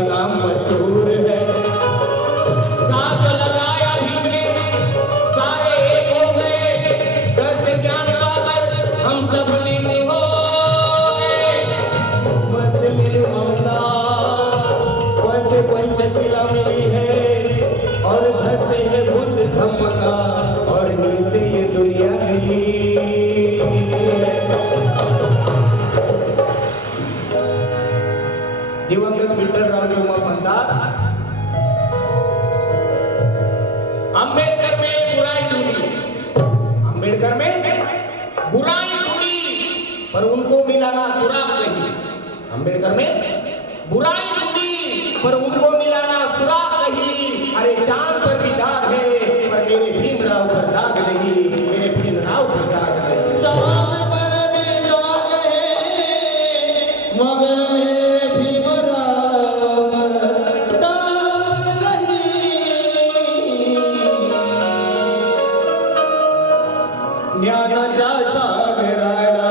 नाम मशहूर है। साथ लगाया भीम ने, सारे एक हो गए, दस ज्ञान पाकर हम सब लिंग हो गए। बस मिल ममता, बस पंचशिला मिली है, और घर से है बुद्ध धम्म का, और नींद से ये दुनिया मिली। दिवंगत विठ्ठलराव जेव्हा म्हणतात, आंबेडकर में बुराई ढूंढी, आंबेडकर में बुराई ढूंढी, पर उनको मिला ना सुराग नहीं। आंबेडकर में बुराई ढूंढी, पर उनको मिला ना सुराग नहीं। अरे चांद पर भी दाग है, पर मेरे भीमराव पर दाग नहीं, मेरे भीमराव पर दाग नहीं। चांद पर भी दाग है, मगर ज्ञानाच्या सागराला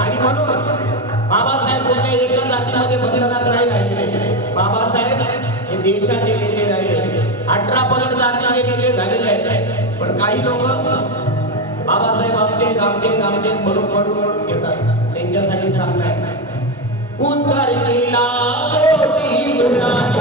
आणि म्हणून बाबासाहेब सगळे एका जातीमध्ये बंधनात नाही राहिले. बाबासाहेब हे देशाचे नेते राहिले. 18 पगड जातीचे नेते झालेले आहेत. पण काही लोक बाबासाहेब आमचे आमचे आमचे म्हणून म्हणून घेतात. त्यांच्यासाठी सांगताय उत्तर केला कोटी गुणांचा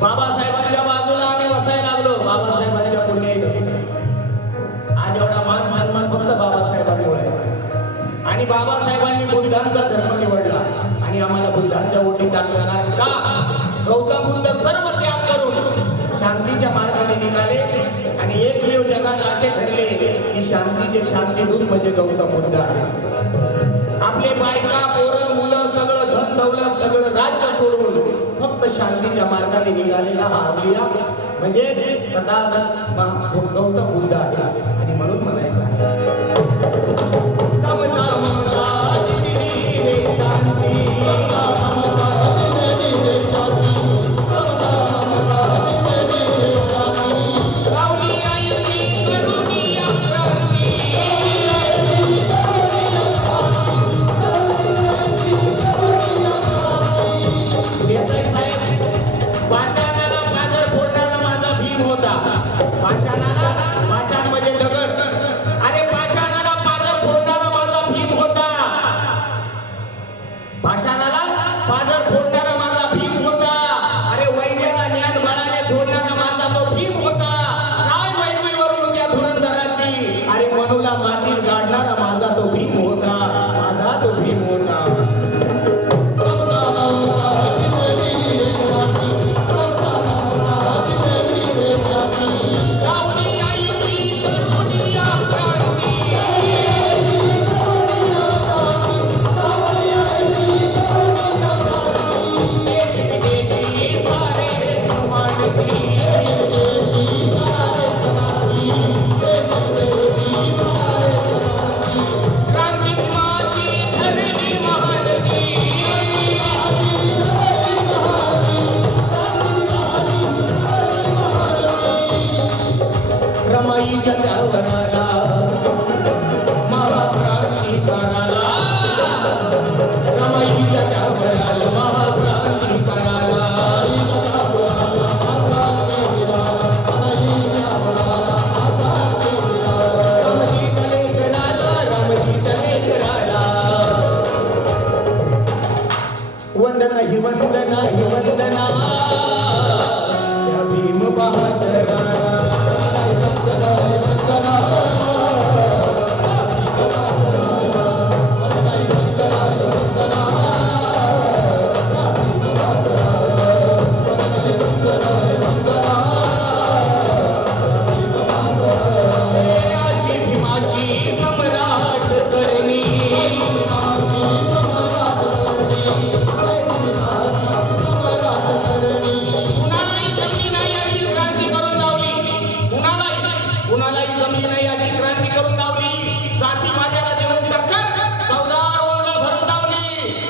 बाबासाहेबांच्या बाजूला आम्ही वसायला लागलो. बाबासाहेबांच्या पुण्याईनं आज एवढा मान सन्मान फक्त बाबासाहेबांमुळे. आणि बाबासाहेबांनी बुद्धांचा धर्म निवडला आणि आम्हाला बुद्धांच्या ओटी टाकणार का? गौतम बुद्ध सर्व त्याग करून शांतीच्या मार्गाने निघाले आणि एकमेव जगात असे ठरले की शांतीचे शांतीदूत म्हणजे गौतम बुद्ध आहे. आपले बायका पोरं मुलं सगळं धन दौलत सगळं राज्य सोडून फक्त शांतीच्या मार्गाने निघालेला हा अवलिया म्हणजे तथागत गौतम बुद्ध आहे. आणि म्हणून म्हणायचं आहे समता ममता जितनी रे शांती वंदना ही वंदना ही वंदना त्या भीम बहादरा वंदना ही वंदना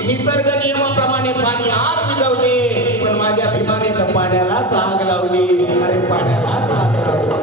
निसर्ग नियमाप्रमाणे पाणी आत विझवले पण माझ्या भीमाने तर पाण्यालाच आग लावली अरे पाण्यालाच आग लावली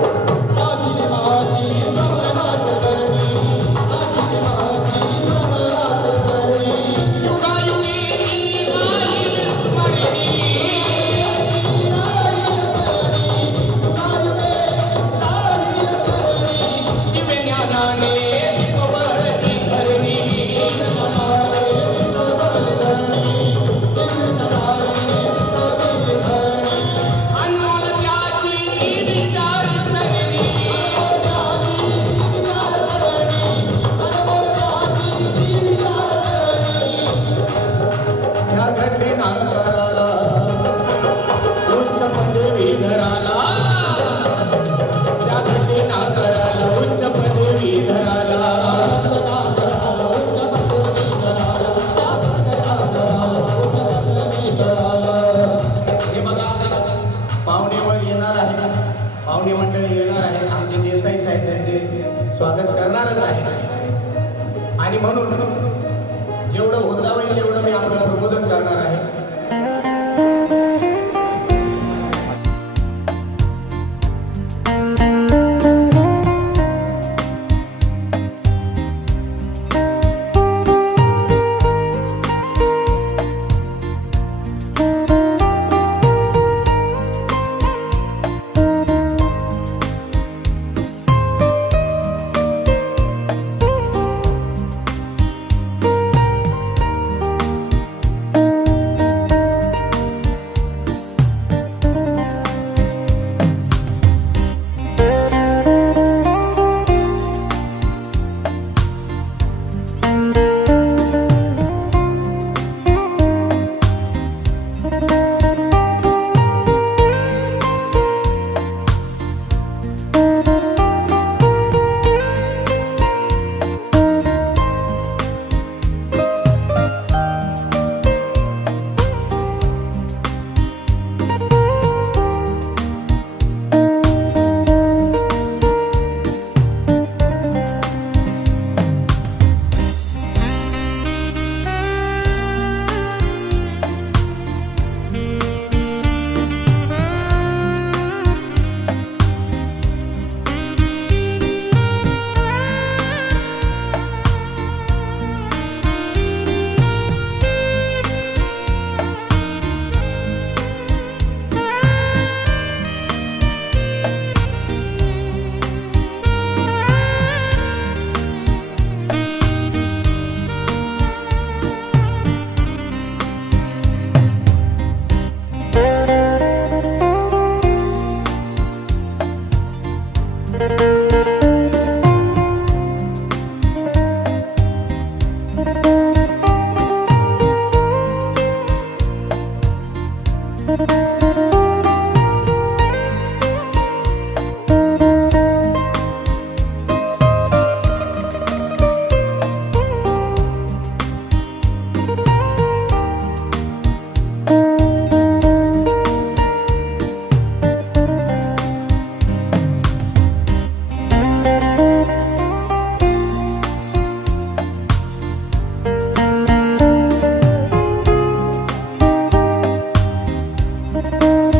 पाहुणे मंडळी येणार आहे आमचे देसाई साहेब त्यांचे स्वागत करणारच आहे आणि म्हणून जेवढं होता होईल तेवढं मी आपलं प्रबोधन करणार आहे Thank you.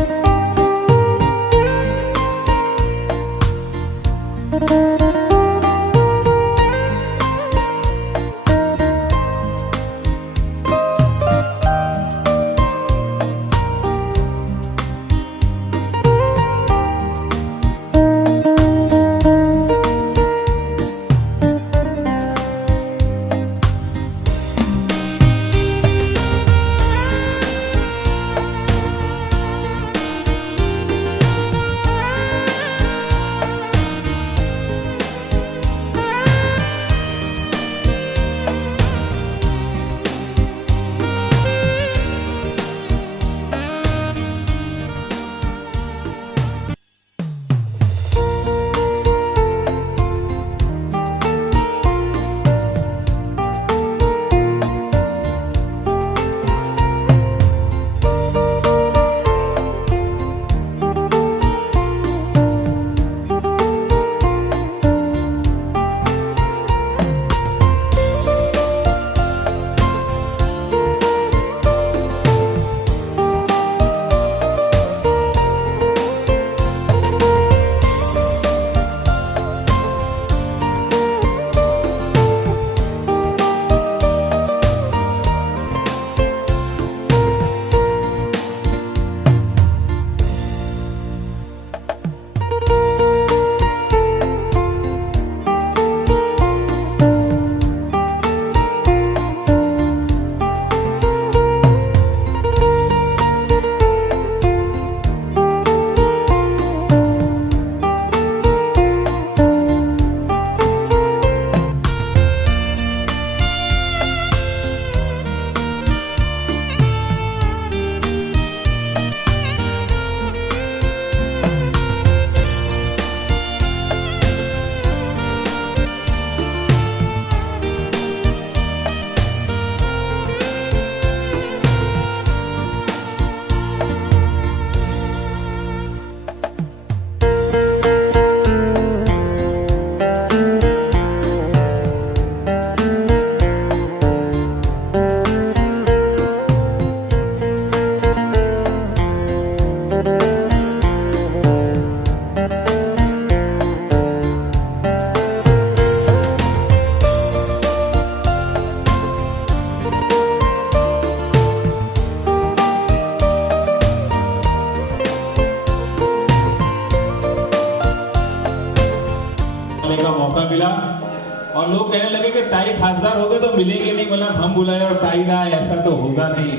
और लोग कहने लगे कि ताई खासदार हो गए तो मिलेंगे नहीं, मतलब हम बुलाए और ताई ना आए, ऐसा तो होगा नहीं।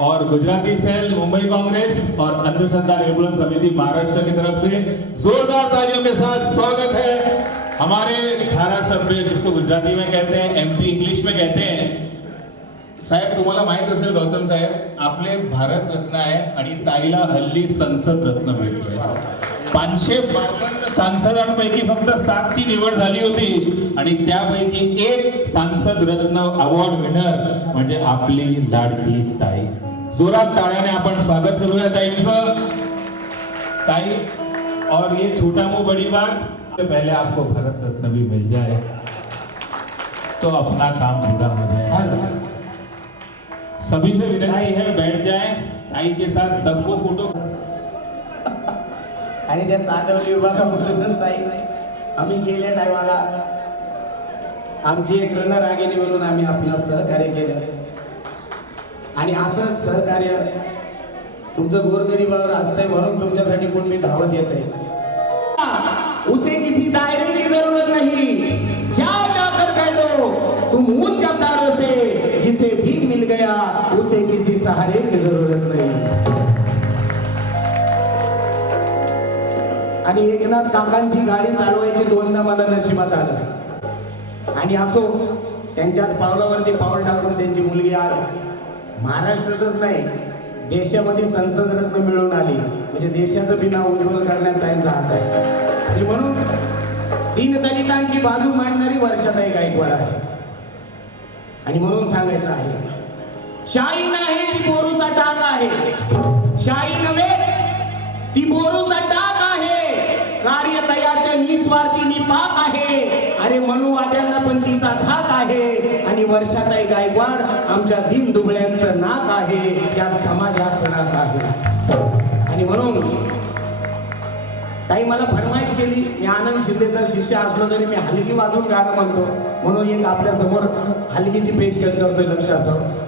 और गुजराती सेल मुंबई कांग्रेस और अंधश्रद्धा निर्मूलन समिति महाराष्ट्र की तरफ से जोरदार तालियों के साथ स्वागत है हमारे धारासभ्य, जिसको गुजराती में कहते हैं, एमपी इंग्लिश में कहते हैं। साहेब, तुम्हाला माहित असेल गौतम साहेब, आपले भारत रत्न आहे आणि ताईला हल्ली संसद रत्न भेटलोय। 552 सांसदांपैकी फक्त 7 ची निवड झाली होती आणि त्यापैकी एक सांसद रत्न अवॉर्ड विनर म्हणजे आपली लाडकी ताई। जोरात टाळ्याने आपण स्वागत करूया ताईंचं। ताई, और ये छोटा मुंह बड़ी बात, पहले आपको भारत रत्न भी मिल जाए तो अपना काम पूरा हो जाए। सभी से विनती है, बैठ जाएं, ताई के साथ सबको फोटो। आणि त्या चांदवली विभागामधूनच ताई आम्ही गेल्या टायमाला आमची एक रणरागिणी म्हणून आम्ही आपलं सहकार्य केलं आणि असं सहकार्य तुमचं गोरगरिबावर असतंय म्हणून तुमच्यासाठी कोण मी धावत येत आहे। उसे किसी दायरे की जरूरत नहीं, जाओ जाकर कह दो तुम उन गद्दारों से जिसे भीख मिल गया उसे किसी सहारे की जरूरत नहीं। आणि एकनाथ काकांची गाडी चालवायची दोनदा मला नशिबात आलं आणि असो त्यांच्याच पावलावरती पाऊल टाकून त्यांची मुलगी आज महाराष्ट्रातच नाही देशामध्ये संसद रत्न मिळवून आली, म्हणजे देशाचं बी नाव उज्ज्वल करण्यात त्यांचा हात आहे। आणि म्हणून दीनदलितांची बाजू मांडणारी वर्षाताई गायकवाड आहे आणि म्हणून सांगायचं आहे, शाही नाही ती बोरूचा टाक आहे, शाही नव्हे ती बोरूचा टाक आहे, कार्य दयाच्या निस्वार्थी निपाक आहे, अरे मनुवाद्यांना पण तिचा धाक आहे आणि वर्षाताई गायकवाड आमच्या दीन दुबळ्यांचं नाक आहे, त्या समाजाचं नाक आहे। आणि म्हणून ताई मला फरमाईश केली, मी आनंद शिंदेचा शिष्य असलो तरी मी हलगी वाजवून गाणं म्हणतो, म्हणून एक आपल्या समोर हलगीची पेशकश करतोय, लक्ष असावं।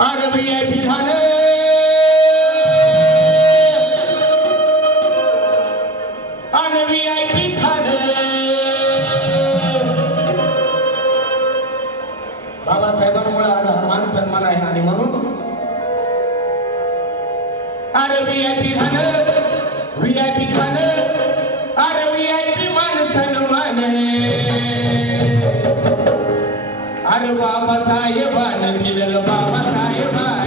अरबी आहे फिरहान बाबासाहेबांमुळे आज हा मान सन्मान आहे आणि म्हणून अरे VIP खान VIP खान अरे VIP मान सन्मान अरे बाबासाहेबान दिलं बाबासाहेबान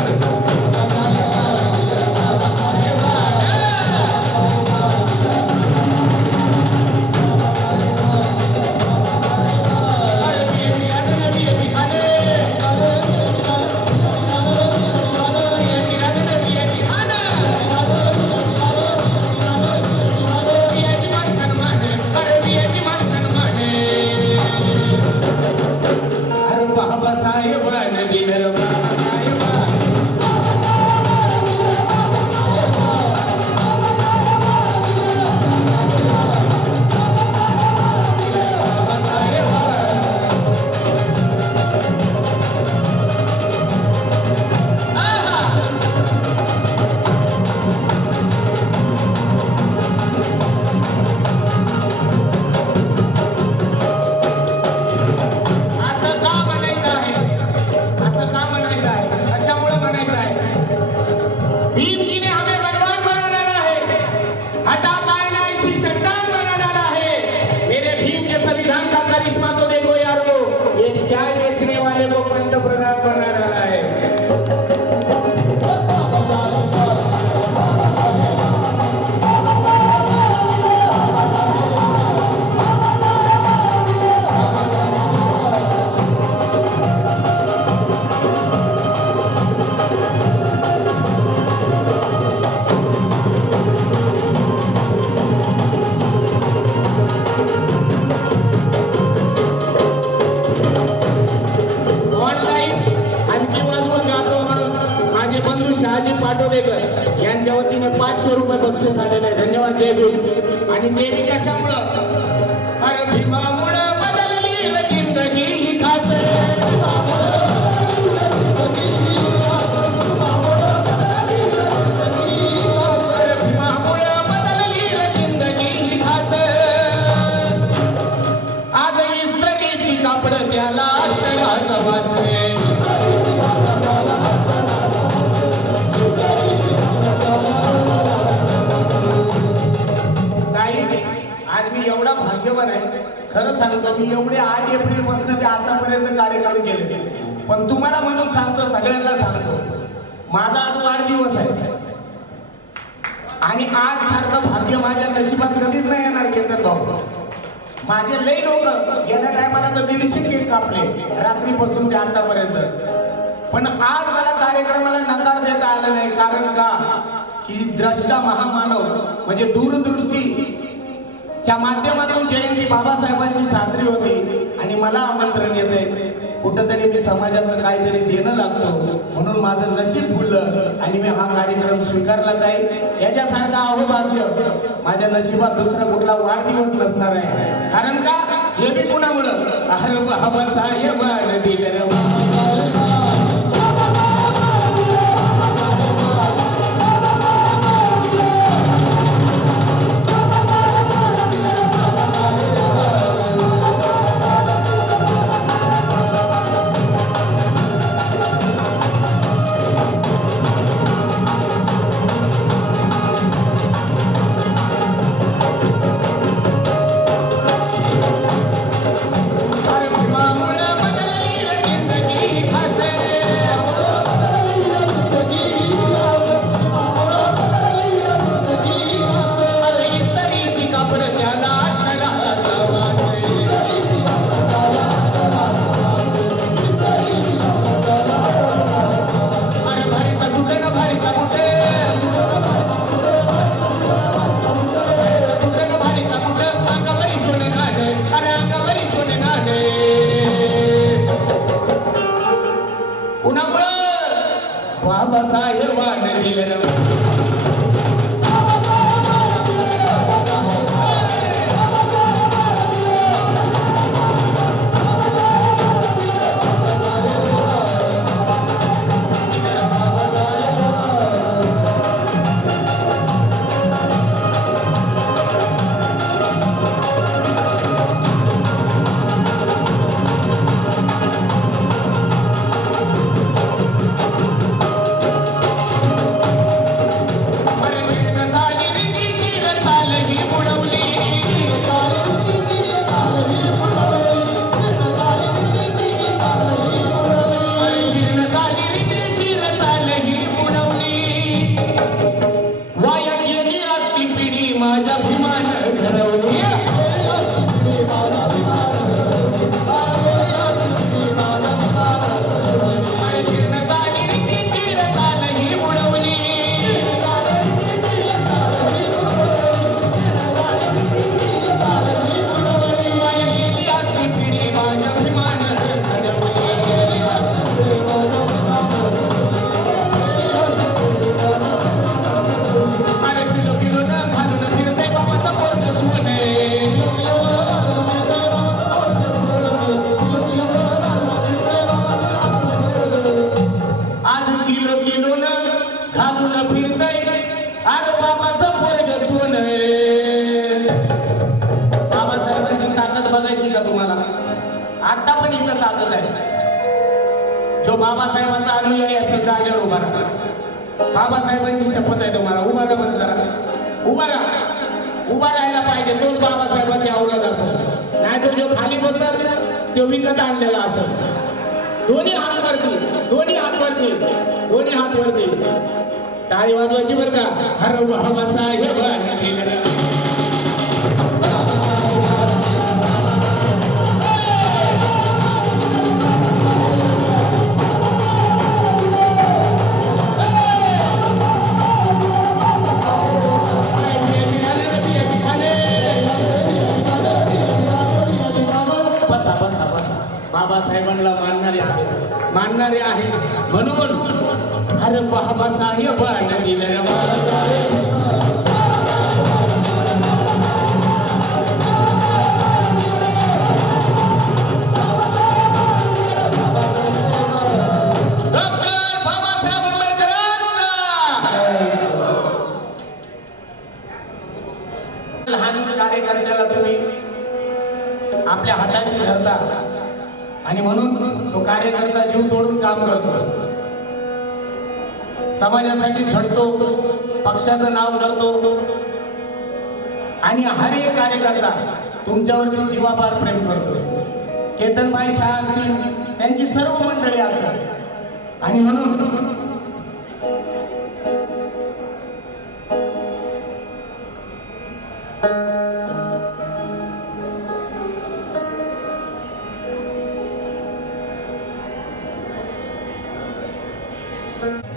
यांच्या वतीने 500 रुपये बक्षीस आलेले आहे। धन्यवाद, जय भीम। आणि नेहमी कशामुळं अरे भीमामुळं बदलली जिंदगी ही खास भीमामुळं बदलली जिंदगी सांगतो मी एवढे 8 एप्रिल पासून ते आतापर्यंत कार्यक्रम केले, पण तुम्हाला म्हणून सांगतो, सगळ्यांना सांगतो, माझा आज वाढदिवस आहे आणि आज सारखं भाग्य माझ्या नशिबात कधीच नाही येणार केतन भाऊ. माझे लई लोक गेल्या टायमाला तर 150 केक कापले रात्रीपासून ते आतापर्यंत, पण आज मला कार्यक्रमाला नकार देता आला नाही. कारण का की द्रष्टा महामानव म्हणजे दूरदृष्टीच्या माध्यमातून जयंती बाबासाहेबांची साजरी होती आणि मला आमंत्रण येते. कुठंतरी मी समाजाचं काहीतरी देणं लागतो, म्हणून माझं नशीब फुललं आणि मी हा कार्यक्रम स्वीकारला जाईल. याच्यासारखं अहोभाग्य माझ्या नशिबात दुसरा कुठला वाढदिवस नसणार आहे. कारण का हे बी कुणामुळं अरे बाबासाहेब आता पण इथं लागत आहे. जो बाबासाहेबांचा अनुयायी असेल जागेवर उभा राहा. बाबासाहेबांची शपथ आहे तुम्हाला. उभा राहा बंद करा. उभा राहा. उभा राहायला पाहिजे. तोच बाबासाहेबांची औलाद असेल. नाही तो जो खाली बसल तो विकत आणलेला असेल. दोन्ही हात वरती. दोन्ही हात वरती. दोन्ही हात वरती. टाळी वाजवायची बरं का. हर बाबासाहेब बाबासाहेबांना मानणारे आहे म्हणून अरे बाबासाहेब लहान कार्यकर्त्याला तुम्ही आपल्या हाताशी धरता आणि म्हणून तो कार्यकर्ता जीव तोडून काम करतो. समाजासाठी झटतो. पक्षाचं नाव करतो आणि हर एक कार्यकर्ता तुमच्यावरती जीवापाड प्रेम करतोय. केतनबाई शाह असतील, त्यांची सर्व मंडळी असतात. आणि म्हणून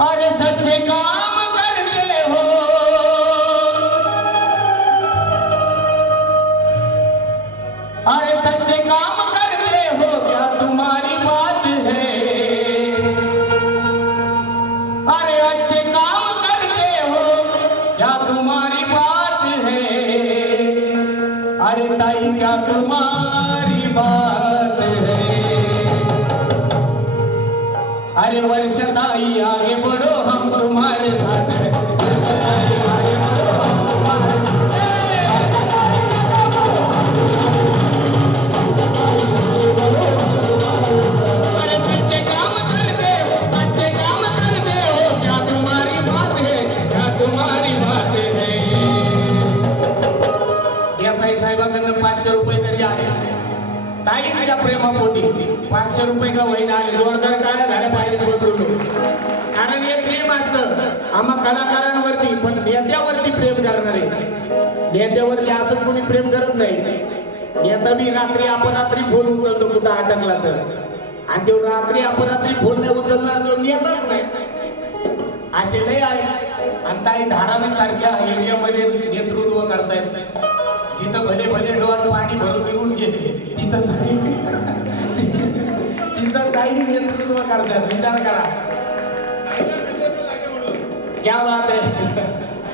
अरे सच्चे काम करते हो, अरे सच्चे काम करते हो, क्या तुम्हारी बात है. अरे अच्छे काम करते हो, क्या तुम्हारी बात है. अरे ताई क्या तुम्हारी बात है. अरे वर्षताई आगे बढ़ो हम तुम्हारे साथ हैं. अरे सच्चे काम करते हो, अच्छे काम करते हो, क्या तुम्हारी बात है, क्या तुम्हारी बात है. देसाई साहेबांकडनं 500 रुपये तरी आले. ताई तुझ्या प्रेमापोटी 500 रुपये का वहीन आले. जोरदार टाळ्या झाल्या पाहिजे बदलून. कारण हे प्रेम असतं आम्हा कलाकारांवरती, पण नेत्यावरती प्रेम करणारे. नेत्यावरती असं कोणी प्रेम करत नाही. नेता बी रात्री अपरात्री फोन उचलतो कुठं अटकला तर, आणि तो रात्री अपरात्री फोन नाही उचलणार तो नेताच नाही. असे लय आहे. आणि ताई धारावी सारख्या एरियामध्ये नेतृत्व करतायत. जिथं भले भले डोळ्यात पाणी भरून निघून गेले तिथं काही नेतृत्व करतात. विचार करा क्या बात आहे.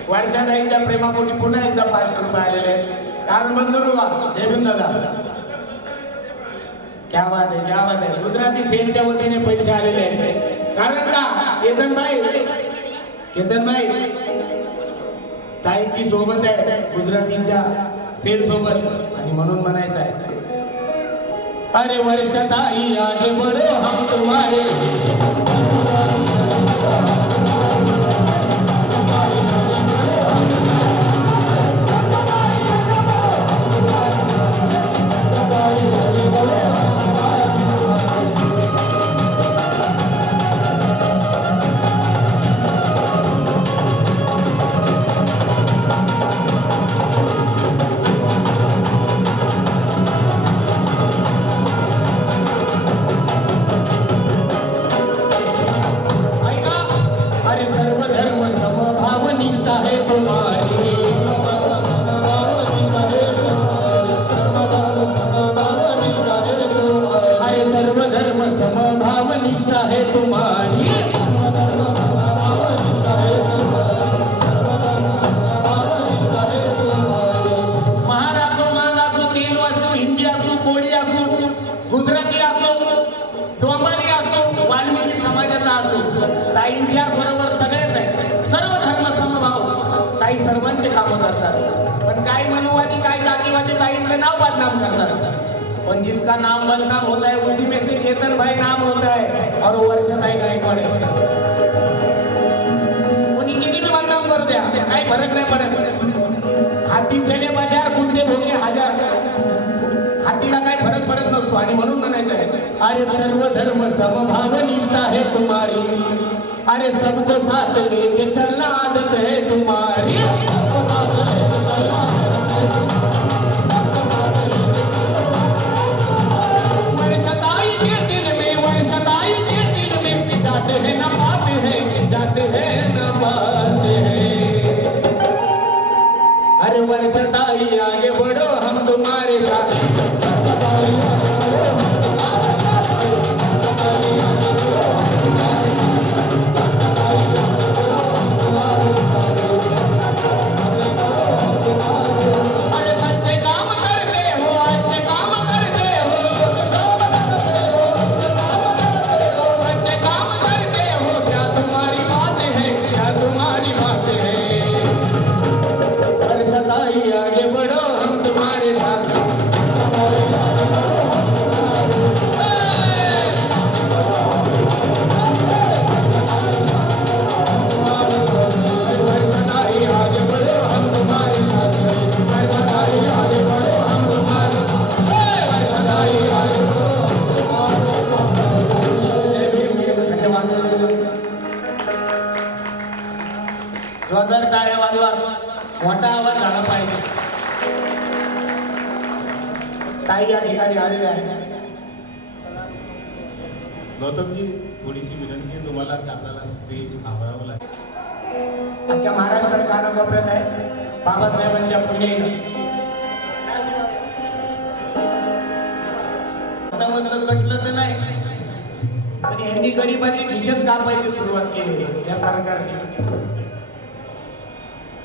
वर्षाताईच्या प्रेमापोटी पुन्हा एकदा 500 रुपये आलेले आहेत. कारण बंधू बाबा जय भीम दादा, क्या बात आहे, क्या बात आहे. गुजराती सेलच्या वतीने पैसे आलेले आहेत. कारण का केतनबाई ताईंची सोबत आहे गुजरातीच्या सेल सोबत, आणि म्हणून म्हणायचं आहे अरे वर्षताई आगे बढ़ो हम तुम्हारे. ताईंच्या बरोबर सगळेच आहेत. सर्व धर्म समभाव. ताई सर्वांचे कामं करतात. पण काही मनुवादी काय जातीवादी ताईंचं नाव बदनाम करतात. पण जिसका नाम बदनाम होता है उसी में से केतनभाई नाम होता है और वर्षाताई गायकवाड है. कोणी किती भी बदनाम करू द्या, काही फरक नाही पडत. हाती चले बाजार कुंडे भोगे हजार. हातीला काही फरक पडत नसतो. आणि म्हणून म्हणायचं आहे अरे सर्व धर्म समभाव निष्ठा है तुम्हारी. अरे सबको साथ लेके चलना आदत है तुम्हारी. वर्षताई के दिल में जाते हैं न पाते हैं, जाते हैं न पाते हैं. अरे वर्षताई आगे बढ़ो हम तुम्हारे साथ. आगे बढ़ो जोरदार टाळ्या वाजवा, मोठा आवाज झाला पाहिजे. ताई या ठिकाणी आलेले आहे. गौतमजी थोडीशी विनंती आहे तुम्हाला की आपल्याला स्टेज आवरावं लागेल. अख्ख्या महाराष्ट्रात गाणं वापरत आहे बाबासाहेबांच्या पुण्याईनं. मधलं कटलं तर नाही, पण यांनी गरिबाची खिशेच कापायची सुरुवात केली या सरकारने.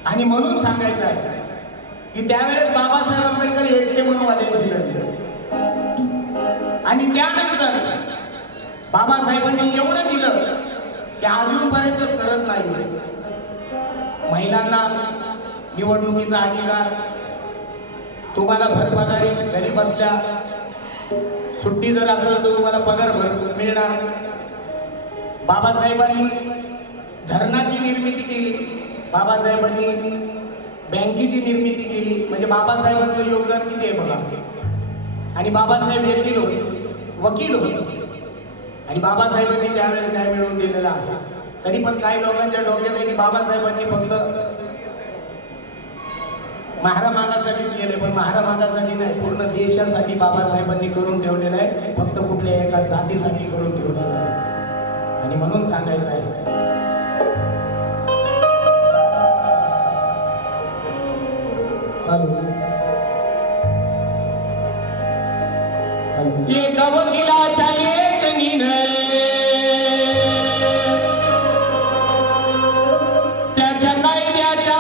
आणि म्हणून सांगायचं आहे की त्यावेळेस बाबासाहेब आंबेडकर एकटे म्हणून वादेशीर असले. आणि त्यानंतर बाबासाहेबांनी एवढं दिलं की अजूनपर्यंत सरत नाही. महिलांना निवडणुकीचा अधिकार, तुम्हाला भरपगारी घरी बसल्या, सुट्टी जर असेल तर तुम्हाला पगार भर मिळणार. बाबासाहेबांनी धरणाची निर्मिती केली, बाबासाहेबांनी बँकेची निर्मिती केली. म्हणजे बाबासाहेबांचं योगदान किती आहे बघा. आणि बाबासाहेब वकील होते आणि बाबासाहेबांनी त्यावेळेस न्याय मिळवून दिलेला आहे. तरी पण काही लोकांच्या डोक्यात आहे की बाबासाहेबांनी फक्त महारामागासाठीच गेले, पण महारामागासाठी नाही, पूर्ण देशासाठी बाबासाहेबांनी करून ठेवलेलं आहे, फक्त कुठल्या एका जातीसाठी करून ठेवलेलं आहे. आणि म्हणून सांगायचं आहे एका वकिलाच्या लेखणीने त्याच्या कायद्याच्या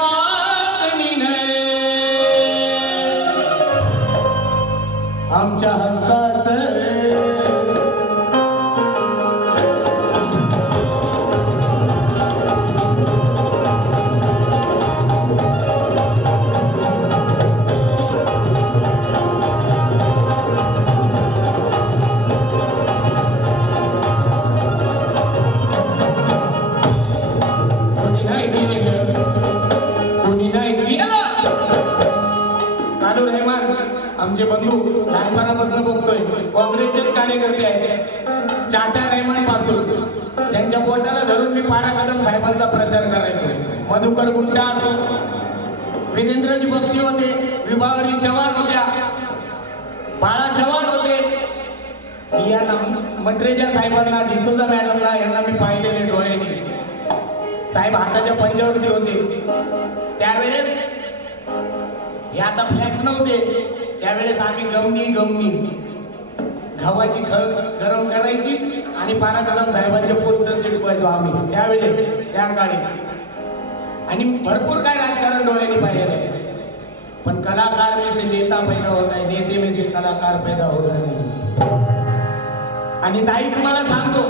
आमच्या हक्काचं आमचे बंधू लहानपणापासून बघतोय, काँग्रेसचे कार्यकर्ते आहेत. चाचा रेहमान पासून त्यांच्या बोटाला धरून मी पारा कदम साहेबांचा प्रचार करायचो. मधुकर गुंडा असो, वीरेंद्रजी बक्षी होते, विभावरी चव्हाण होत्या, बाळा चव्हाण होते. यांना मंत्रेजा साहेबांना, डिसोजा मॅडमला यांना मी पाहिलेले डोळ्यांनी. साहेब हाताच्या पंजावरती होते. त्यावेळेस हे आता फ्लॅक्स नव्हते, त्यावेळेस आम्ही गमनी गव्हाची खळ गरम करायची आणि पारा कदम साहेबांचे पोस्टर चिटकवायचो आम्ही त्यावेळेस त्या काळी. आणि भरपूर काय राजकारण डोळ्यांनी पाहिलेलं आहे. पण कलाकार में से नेता पैदा होता है, नेते में से कलाकार पैदा होता नहीं. आणि ताई तुम्हाला सांगतो,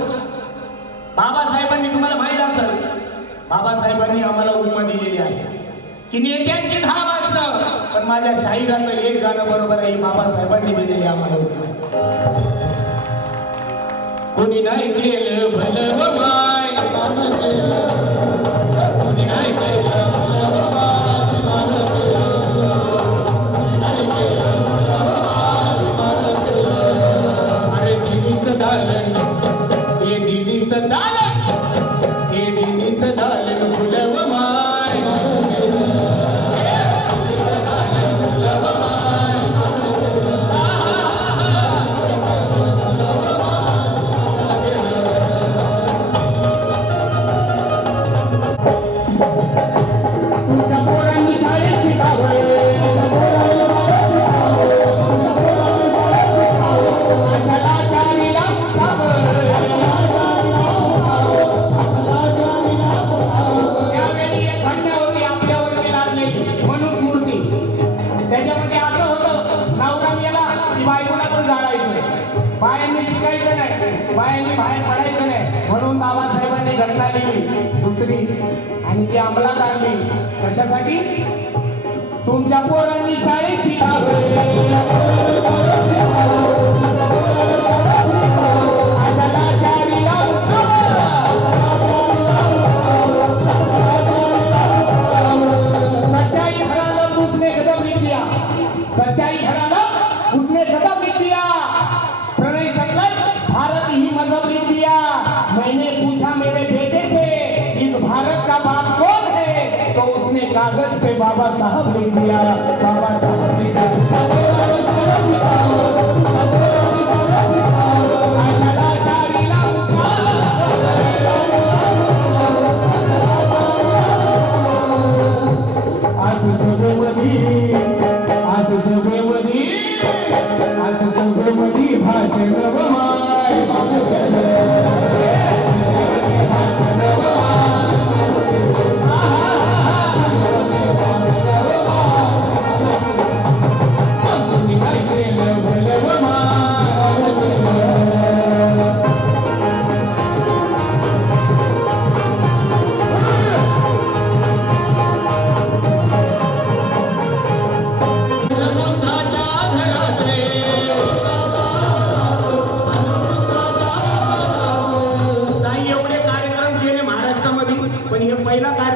बाबासाहेबांनी, तुम्हाला माहित असेल, बाबासाहेबांनी आम्हाला उपमा दिलेली आहे की नेत्यांची 10 भाषणं, पण माझ्या शाहिराचं एक गाणं बरोबर आहे. बाबासाहेबांनी दिलेली आम्हाला उपमा. कोणी नाही केलं भलं व माय, कोणी नाही केलं भलं व माय. अरे दिनीचं दालन, हे दिनीचं दालन, हे दिनीचं दालन फुलं व माय. बायांनी बाहेर पडायचं नाही म्हणून बाबासाहेबांनी घटना दिली दुसरी, आणि ती अंमलात आणली. कशासाठी? तुमच्या पोरांनी शाळेत शिकावं, सच्चाई हराना उसने कदम लिख दिया, सच्चाई हराना उसने कदम लिख दिया. प्रणय सकल भारत ही मजहब लिख दिया. मैंने पूछा मेरे बेटे से, इस भारत का बाप कौन है, तो कागज पे बाबा साहब लिख दिया, बाबा साहब लिख दिया।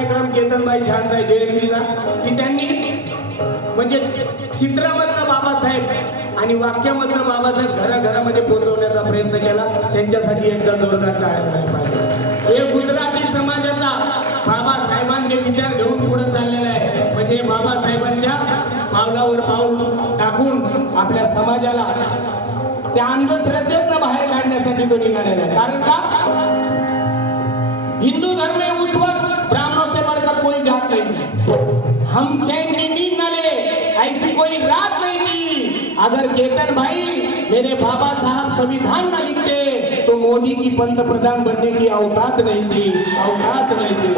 भाषण केतनबाई शहानसाई जयंतीचा की त्यांनी म्हणजे चित्रामधनं बाबासाहेब आणि वाक्यामधनं बाबासाहेब घराघरामध्ये पोहोचवण्याचा प्रयत्न केला. त्यांच्यासाठी एकदा जोरदार टाळ्या झाल्या पाहिजे. हे गुजराती समाजाचा बाबासाहेबांचे विचार घेऊन पुढे चाललेला आहे. म्हणजे बाबासाहेबांच्या पावलावर पाऊल टाकून आपल्या समाजाला त्या अंधश्रद्धेतनं बाहेर काढण्यासाठी तो निघालेला आहे. कारण का हिंदू धर्म में उस वक्त ब्राह्मणों से बढ़कर कोई जात नहीं थी. हम चैन की नींद न ले ऐसी कोई रात नहीं थी. अगर केतन भाई मेरे बाबा साहब संविधान न लिखते तो मोदी की पंतप्रधान बनने की औकात नहीं थी, औकात नहीं थी.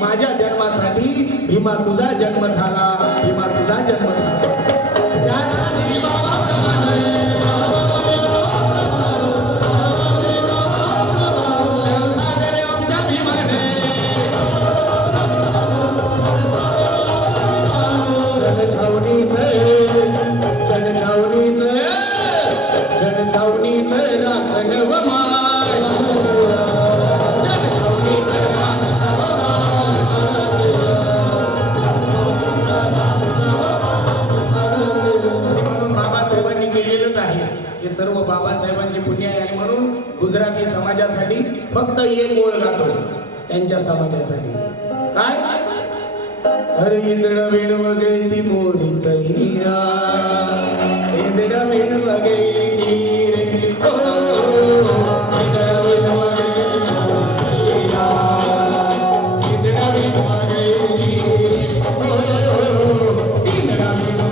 माझ्या जन्मासाठी भीमा तुझा जन्म झाला, भीमा तुझा जन्म झाला. सर्व बाबासाहेबांची पुण्य आहे. आणि म्हणून गुजराती समाजासाठी फक्त एक ओळ गातो त्यांच्या समाजासाठी. काय अरे इंद्र वेण वगैती मोरी सैया, इंद्र वेण वगैती रे ओ, इंद्र वेण वगैती मोरी सैया, इंद्र वेण वगैती ओ, इंद्र वेण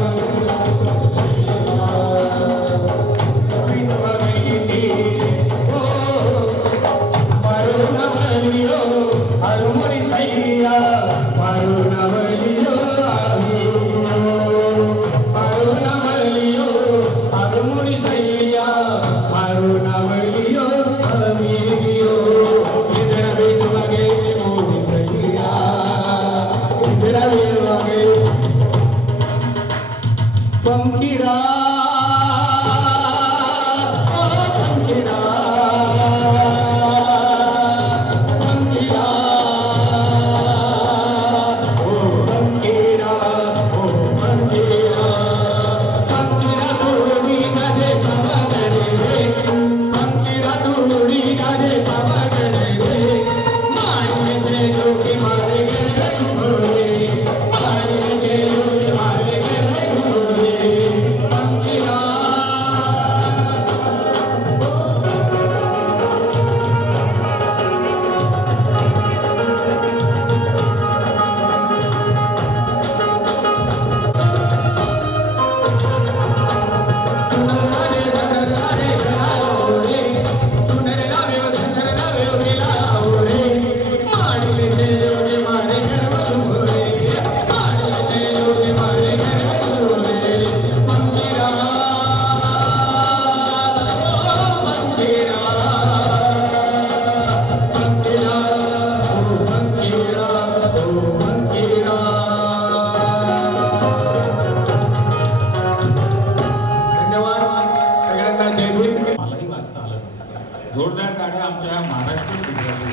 महाराष्ट्र गुजराती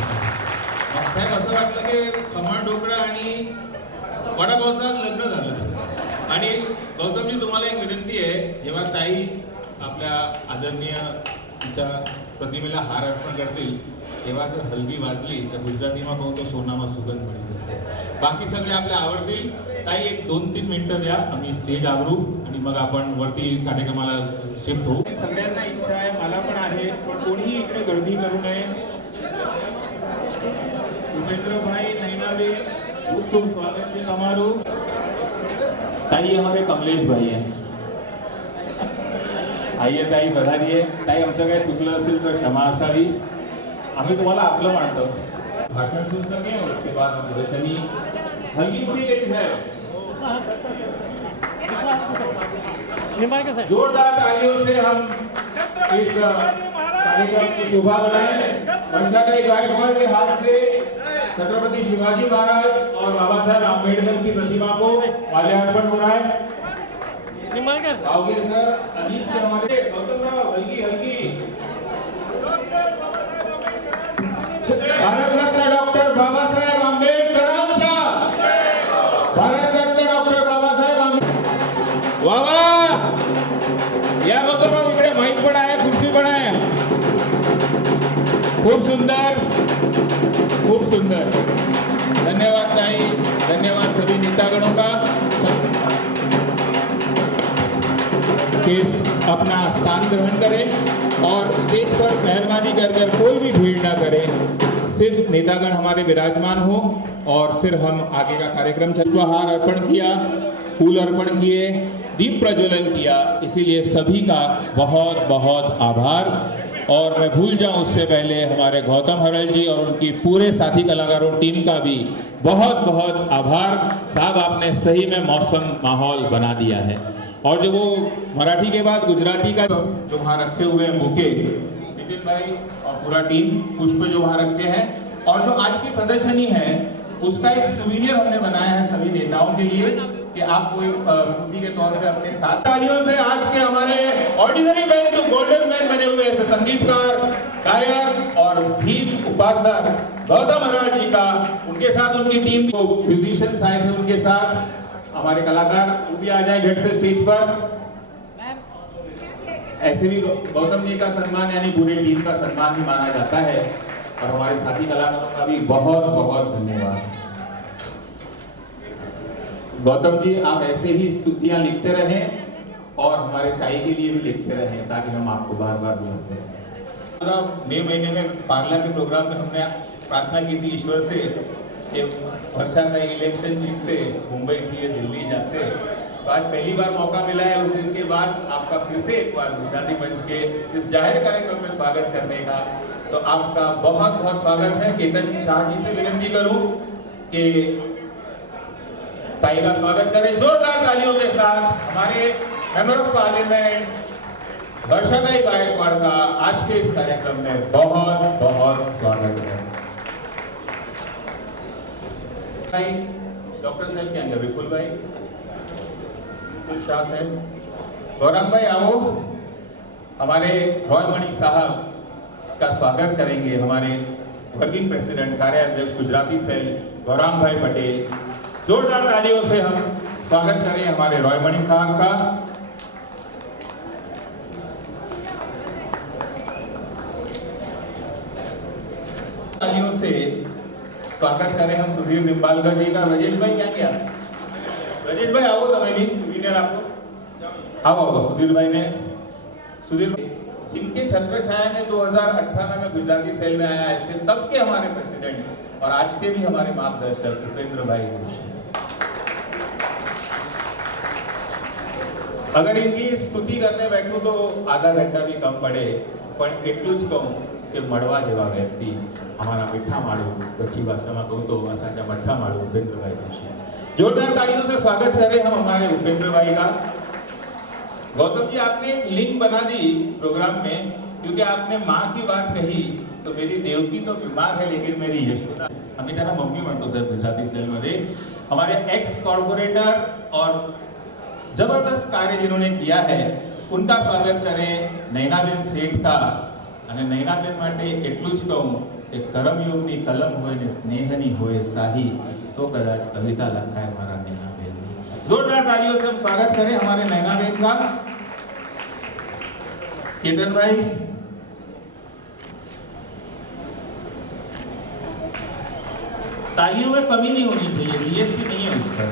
साहेब असं वाटलं की खमण ढोकळा आणि वडापावचं लग्न झालं. आणि गौतमजी तुम्हाला एक विनंती आहे, जेव्हा ताई आपल्या आदरणीय तिच्या प्रतिमेला हार अर्पण करतील तेव्हा जर हलगी वाजली तर गुजरातीમાં કહું तो सोनामा सुगंध मिळत असेल. बाकी सगळे आपल्या आवडतील. ताई एक 2-3 मिनिटं द्या, आम्ही स्टेज आवरू आणि मग आपण वरती कार्यक्रमाला शिफ्ट होऊ. सगळ्यांना इच्छा आहे, मला पण आहे, पण कोणीही इकडे गर्दी करू नये. उपेंद्रभाई नैनाबे खूप खूप स्वागत છે તમારું. ताई हमारे कमलेश भाई हैं. आइए ताई, पधारिए. ताई आमचं काही चुकलं असेल तर क्षमा असावी. आम्ही तुम्हाला आपलं मानतो. भाषण सुनते हैं और उसके बाद हम प्रदर्शनी हल्की पूरी केली है. जोरदार तालियों से हम इस कार्यक्रम की शोभा बढ़ाएं. वर्षाताई गायकवाड़ के हाथ से छत्रपति शिवाजी महाराज और बाबा साहेब आम्बेडकर की प्रतिमा को माल्यार्पण हो रहा है. आओगे सर. अजीत से हमारे गौतम राव, हल्की हल्की. भारत रत्न डॉक्टर बाबा साहेब आंबेडकरांचा. भारत रत्न डॉक्टर बाबा साहेब आंबेडकर. वाह वाह. या गौतम राव इकडे माईक पण आहे, खुर्ची पण आहे. खूप सुंदर, खूप सुंदर. धन्यवाद ताई, धन्यवाद सभी नेतागणों का. अपना स्थान ग्रहण करें और स्टेज पर मेहरबानी कर कोई भी भीड़ ना करें. सिर्फ नेतागण हमारे विराजमान हो और फिर हम आगे का कार्यक्रम पुष्पहार अर्पण किया, फूल अर्पण किए, दीप प्रज्वलन किया. इसीलिए सभी का बहुत बहुत आभार. और मैं भूल जाऊं उससे पहले हमारे गौतम हरल जी और उनकी पूरे साथी कलाकारों टीम का भी बहुत बहुत आभार. साहब आपने सही में मौसम माहौल बना दिया है. और जो वो मराठी के बाद गुजराती का जो वहाँ रखे हुए हैं बुके, नितिन भाई और पूरा टीम पुष्प जो वहाँ रखे हैं, और जो आज की प्रदर्शनी है उसका एक सुवीनियर हमने बनाया है सभी नेताओं के लिए कि आप कोई स्मृति के तौर पे अपने साथ. तालियों से आज के हमारे ordinary man to golden man बने हुए ऐसे संगीतकार, गायक और भीम उपासक गौतम हराज जी का, उनके साथ उनकी टीम को म्यूजिशियंस आए थे, उनके साथ हमारे कलाकार वो भी आ जाए झट से स्टेज पर. ऐसे भी गौतम जी का सम्मान यानी पूरी टीम का सम्मान भी माना जाता है. और हमारे साथी कलाकारों का भी बहुत बहुत धन्यवाद. गौतम जी आप ऐसे ही स्तुतियां लिखते रहें और हमारे ताई के लिए भी लिखते रहें ताकि हम आपको बार बार बुलाते रहें. मई महीने में पार्ला के प्रोग्राम में हमने प्रार्थना की थी ईश्वर से कि वर्षाताई इलेक्शन जीत से मुंबई की दिल्ली जा से. तो आज पहली बार मौका मिला है उस दिन के बाद आपका फिर से एक बार गुजराती मंच के इस जाहिर कार्यक्रम में स्वागत करने का. तो आपका बहुत बहुत स्वागत है. केतन शाह जी से विनती करूं कि ताई का स्वागत करें जोरदार तालियों के साथ. हमारे मेंबर ऑफ पार्लियामेंट वर्षाताई गायकवाड़ का आज के इस कार्यक्रम में बहुत बहुत स्वागत है. डॉक्टर साहब क्या विपुल भाई, विपुल शाह साहब, गौरव भाई आओ. हमारे रॉयमणि साहब का स्वागत करेंगे हमारे वर्किंग प्रेसिडेंट कार्याध्यक्ष गुजराती सेल गौराम भाई पटेल. जोरदार तालियों से हम स्वागत करें हमारे रॉयमणि साहब का. तालियों से स्वागत करें हम सुधीर निंबालकर जी का. राजेश भाई क्या किया? राजेश भाई आओ, तब भी सुवीनियर आपको आओ. आओ सुधीर भाई ने, सुधीर जिनके छत्र छाया में 2018 में गुजराती सेल में आया ऐसे तब के हमारे प्रेसिडेंट और आज के भी हमारे मार्गदर्शक उपेंद्र भाई. अगर इनकी स्तुति करने बैठूं तो आधा घंटा भी कम पड़े. पण એટલું જ કહું કે મળવા જેવા વ્યક્તિ हमारा મીઠા માળો, કચ્છી ભાષામાં કહું तो असांजा मठा माळो उपेंद्र भाई जोशी. जोरदार तालियों से स्वागत करें हम हमारे उपेंद्र भाई का. गौतम जी आपने एक लिंक बना दी प्रोग्राम में क्योंकि आपने माँ की बात कही तो मेरी देवकी तो बीमार है लेकिन मेरी यशोदा, आम्ही त्यांना मम्मी म्हणतो सर गुजराती सेल मध्ये. हमारे एक्स कॉर्पोरेटर और जबरदस्त कार्य जिन्होंने किया है उनका स्वागत करें. नैनाबेन सेठ का અને નૈનાબેન માટે એટલું જ કહું કે કર્મયોગની કલમ હોય ને સ્નેહની હોય શાહી तो कदाच कविता लखा है हमारा नैनाबेन। जोरदार तालियों से हम स्वागत करें हमारे नैनाबेन का। केतन भाई, तालियों में कमी नहीं होनी चाहिए, जीएसटी नहीं है उस पर।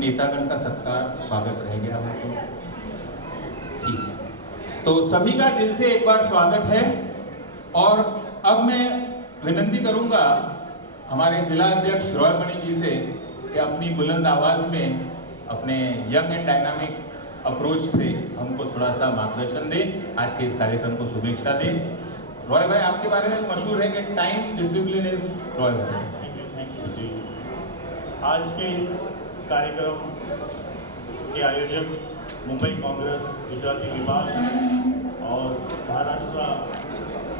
नेतागण का सत्कार स्वागत रह गया हो तो ठीक है। तो सभी का दिल से एक बार स्वागत है। और अब मैं विनती करूंगा हमारे जिला अध्यक्ष रॉयमणि जी से कि अपनी बुलंद आवाज में अपने यंग एंड डायनामिक अप्रोच से हमको थोड़ा सा मार्गदर्शन दे, आज के इस कार्यक्रम को शुभेच्छा दे। रॉय भाई, आपके बारे में मशहूर है कि टाइम डिसिप्लिन इज रॉय भाई। आज के इस कार्यक्रम के आयोजक मुंबई कांग्रेस गुजराती विभाग और महाराष्ट्र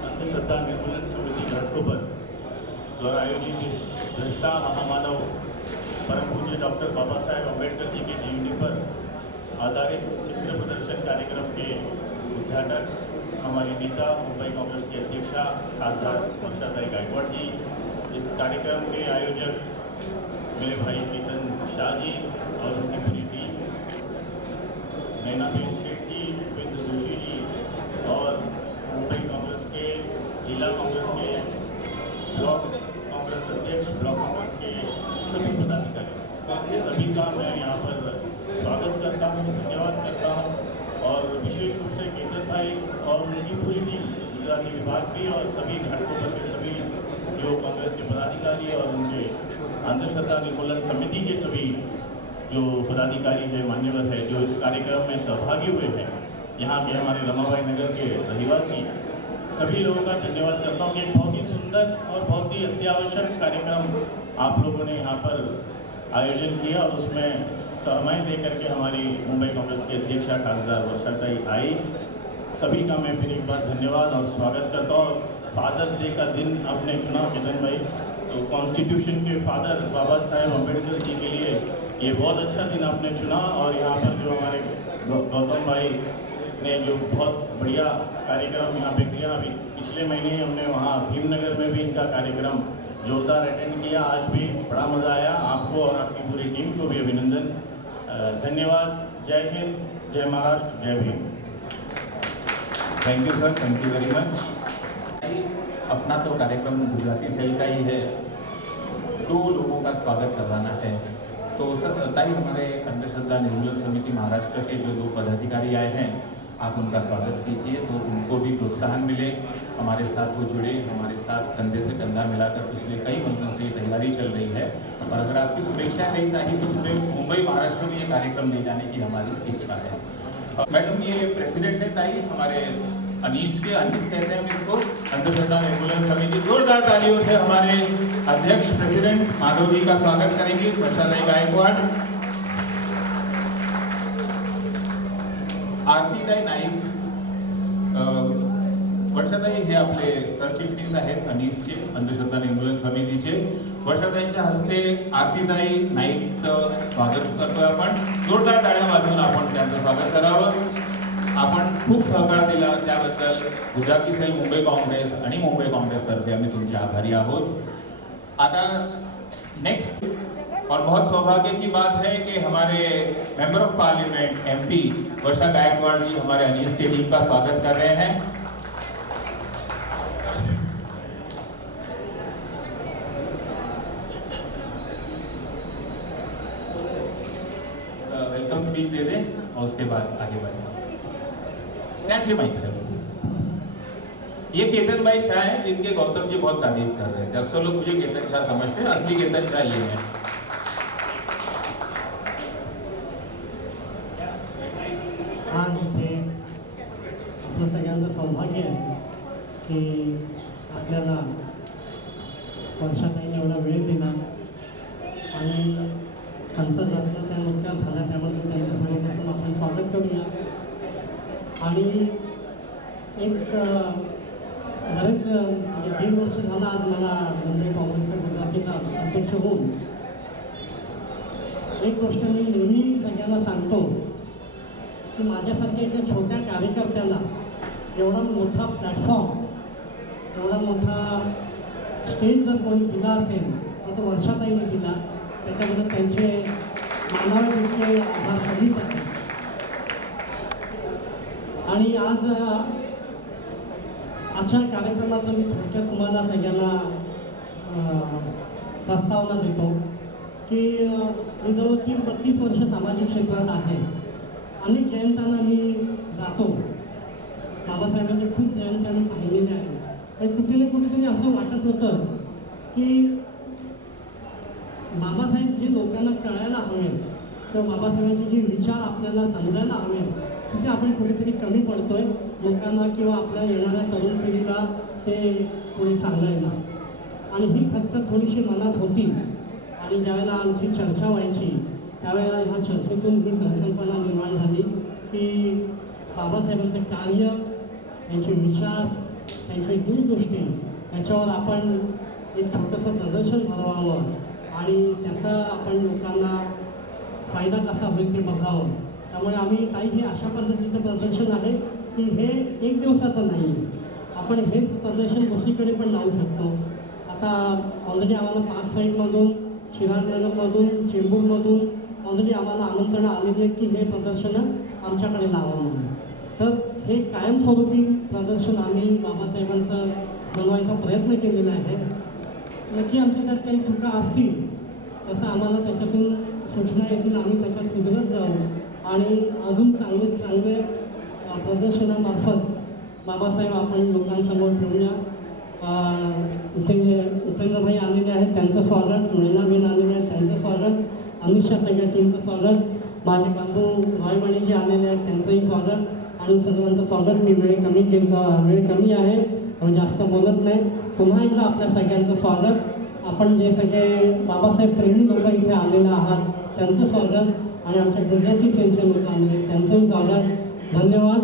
अंधश्रद्धा निर्मूलन समिति घाटकोपर द्वारा आयोजित इस भ्रष्टा महामानव परम पूज्य डॉक्टर बाबा साहेब अम्बेडकर जी की जीवनी पर आधारित चित्र प्रदर्शन कार्यक्रम के उद्घाटक हमारी नेता मुंबई कांग्रेस की अध्यक्षा खासदार वर्षाताई गायकवाड़ जी, इस कार्यक्रम के आयोजक मेरे भाई केतन शाह जी और उनकी पूरी टीम, नैनाबेन शेठ जी, उपेंद्र जोशी जी और मुंबई कांग्रेस के जिला कांग्रेस के ब्लॉक कांग्रेस अध्यक्ष, ब्लॉक कांग्रेस के सभी पदाधिकारी, सभी का मैं यहाँ पर स्वागत करता हूँ, धन्यवाद करता हूँ। और विशेष रूप से केतन भाई और उनकी पूरी टीम, गुजराती विभाग की और सभी घाटकोपर के सभी जो कांग्रेस के पदाधिकारी और उनके अंधश्रद्धा निर्मूलन समिति के सभी जो पदाधिकारी है, मान्यवर है, जो इस कार्यक्रम में सहभागी हुए हैं, यहाँ के हमारे रमाबाई नगर के रहवासी, सभी लोगों का धन्यवाद करता हूँ कि एक बहुत ही सुंदर और बहुत ही अत्यावश्यक कार्यक्रम आप लोगों ने यहाँ पर आयोजन किया और उसमें सहमति दे करके हमारी मुंबई कांग्रेस की अध्यक्षा खासदार वर्षाताई आई। सभी का मैं फिर एक बार धन्यवाद और स्वागत करता हूँ। फादर्स डे का दिन आपने चुना केतन भाई, तो कॉन्स्टिट्यूशन के फादर बाबा साहेब अम्बेडकर जी के लिए ये बहुत अच्छा दिन आपने चुना। और यहाँ पर जो हमारे गौतम भाई ने जो बहुत बढ़िया कार्यक्रम यहाँ पे किया, अभी पिछले महीने हमने वहाँ भीमनगर में भी इनका कार्यक्रम जोरदार अटेंड किया, आज भी बड़ा मज़ा आया। आपको और आपकी पूरी टीम को भी अभिनंदन, धन्यवाद। जय हिंद, जय महाराष्ट्र, जय Bhim. Thank you sir, thank you very much. अपना तो कार्यक्रम गुजराती सेल का ही है, 2 लोगों का स्वागत करवाना है। तो सर ताई, हमारे अंधश्रद्धा निर्मूलन समिति महाराष्ट्र के जो 2 पदाधिकारी आए हैं, आप उनका स्वागत कीजिए तो उनको भी प्रोत्साहन मिले, हमारे साथ वो जुड़े, हमारे साथ कंधे से कंधा मिलाकर पिछले कई महीनों से ये तैयारी चल रही है। और अगर आपकी शुभेच्छा नहीं चाहिए तो पूरे मुंबई महाराष्ट्र में ये कार्यक्रम ले जाने की हमारी इच्छा है। मैडम, ये प्रेसिडेंट है ताई हमारे अनीश कहते हैं इसको, अंधश्रद्धा निर्मूलन समिति। जोरदार तालियों से हमारे अध्यक्ष प्रेसिडेंट माधव जी का स्वागत करेंगे, वर्षाताई गायकवाड़। आरतीताई नाईक, वर्षाताई हे आपले सरचिटणीस आहेत अनीसचे, अंधश्रद्धा निर्मूलन समितीचे। वर्षाताईंच्या हस्ते आरतीताई नाईकचं स्वागत करतोय आपण। जोरदार टाळ्या वाजवून आपण त्यांचं स्वागत करावं। आपण खूप सहकार दिला त्याबद्दल गुजराती सेल मुंबई कांग्रेस आणि मुंबई कांग्रेसतर्फे आम्ही तुमचे आभारी आहोत। आता नेक्स्ट और बहुत सौभाग्य की बात है कि हमारे मेंबर ऑफ पार्लियामेंट एमपी वर्षा गायकवाड़ जी हमारे अनीस की टीम का स्वागत कर रहे हैं। वेलकम स्पीच दे दें और उसके बाद आगे बढ़ें। माइक सर, ये केतन भाई शाह हैं जिनके गौतम जी बहुत तारीफ कर रहे थे। अक्सर लोग मुझे केतन शाह समझते हैं, असली केतन शाह ये है। आज इथे आपलं सगळ्यांचं सौभाग्य आहे की आपल्याला वर्षाताईने एवढा वेळ दिला आणि संसद रत्नाचा नुकसान झाला, त्याबद्दल त्यांच्या सगळ्यांपासून आपण स्वागत करूया। आणि एक बरेच 1.5 वर्ष झालं आज मला मुंबई काँग्रेसच्या गुजरातीचा अध्यक्ष होऊन एक गोष्ट मी नेहमी सगळ्यांना सांगतो की माझ्यासारख्या एका छोट्या कार्यकर्त्याला एवढा मोठा प्लॅटफॉर्म, एवढा मोठा स्टेज जर कोणी दिला असेल तर तो वर्षाताईने दिला. त्याच्याबद्दल त्यांचे मानावे तितके आभार कधीच आहे. आणि आज अशा कार्यक्रमाचं मी थोडक्यात तुम्हाला सगळ्यांना प्रस्तावना देतो की मी जवळ 30-32 वर्ष सामाजिक क्षेत्रात आहे. अनेक जयंत्यांना मी जातो, बाबासाहेबांचे खूप जयंत्या मी पाहिलेले आहे. पण कुठे ना कुठेतरी असं वाटत होतं की बाबासाहेब जे लोकांना कळायला हवे किंवा बाबासाहेबांचे जे विचार आपल्याला समजायला हवे तिथे आपण कुठेतरी कमी पडतोय. लोकांना किंवा आपल्या येणाऱ्या तरुण पिढीला ते कोणी सांगायला. आणि ही खतखत थोडीशी मनात होती. आणि ज्यावेळेला आमची चर्चा व्हायची त्यावेळेला ह्या चर्चेतून ही संकल्पना निर्माण झाली की बाबासाहेबांचं कार्य, त्यांचे विचार, त्यांची दूरदृष्टी याच्यावर आपण एक छोटंसं प्रदर्शन भरवावं आणि त्याचा आपण लोकांना फायदा कसा होईल ते बघावं. त्यामुळे आम्ही काही हे अशा पद्धतीचं प्रदर्शन आहे की हे एक दिवसाचं नाही. आपण हेच प्रदर्शन दुसरीकडे पण लावू शकतो. आता ऑलरेडी आम्हाला पार्क साईडमधून, शिराळमधून, चेंबूरमधून ऑलरेडी आम्हाला आमंत्रणं आलेली आहेत की हे प्रदर्शनं आमच्याकडे लावा म्हणून. तर हे कायमस्वरूपी प्रदर्शन आम्ही बाबासाहेबांचं बनवायचा प्रयत्न केलेला आहे. नक्की आमच्या त्यात काही चुका असतील तसं आम्हाला त्याच्यातून सूचना येतील, आम्ही त्याच्यात सुधारत जाऊ आणि अजून चांगले प्रदर्शनामार्फत बाबासाहेब आपण लोकांसमोर ठेवूया. इथे उपेंद्रभाई आलेले आहेत, त्यांचं स्वागत. नैनाबेन आलेले आहेत, त्यांचं स्वागत. अनिशा सगळ्या टीमचं स्वागत. माझे बंधू रॉयमणीजी आलेले आहेत, त्यांचंही स्वागत. आणि सर्वांचं स्वागत. मी वेळ कमी आहे, जास्त बोलत नाही. पुन्हा एकदा आपल्या सगळ्यांचं स्वागत. आपण जे सगळे बाबासाहेब प्रेमी लोक इथे आलेले आहात त्यांचं स्वागत. आणि आमच्या गुजराती सेलचे लोक आले त्यांचंही स्वागत. धन्यवाद.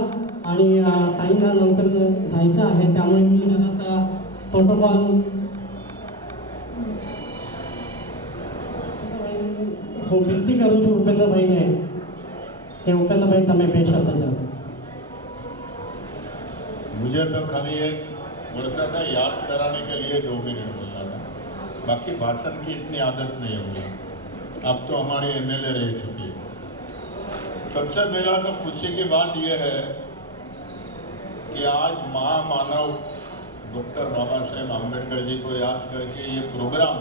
आणि ताईंना लवकर जायचं आहे त्यामुळे मी जरासा प्रोटोकॉल विनती करूँ છું उपेंद्रभाઈને कि उपेंद्रभाई તમે બે શબ્દ કહો. मुझे तो खाली एक वर्षा याद कराने के लिए 2 मिनट मिला था, बाकी भाषण की इतनी आदत नहीं होगी. अब तो हमारे एमएलए रह चुकी है. सबसे पहला तो खुशी की बात यह है कि आज महामानव डॉक्टर बाबा साहेब आम्बेडकर जी को याद करके ये प्रोग्राम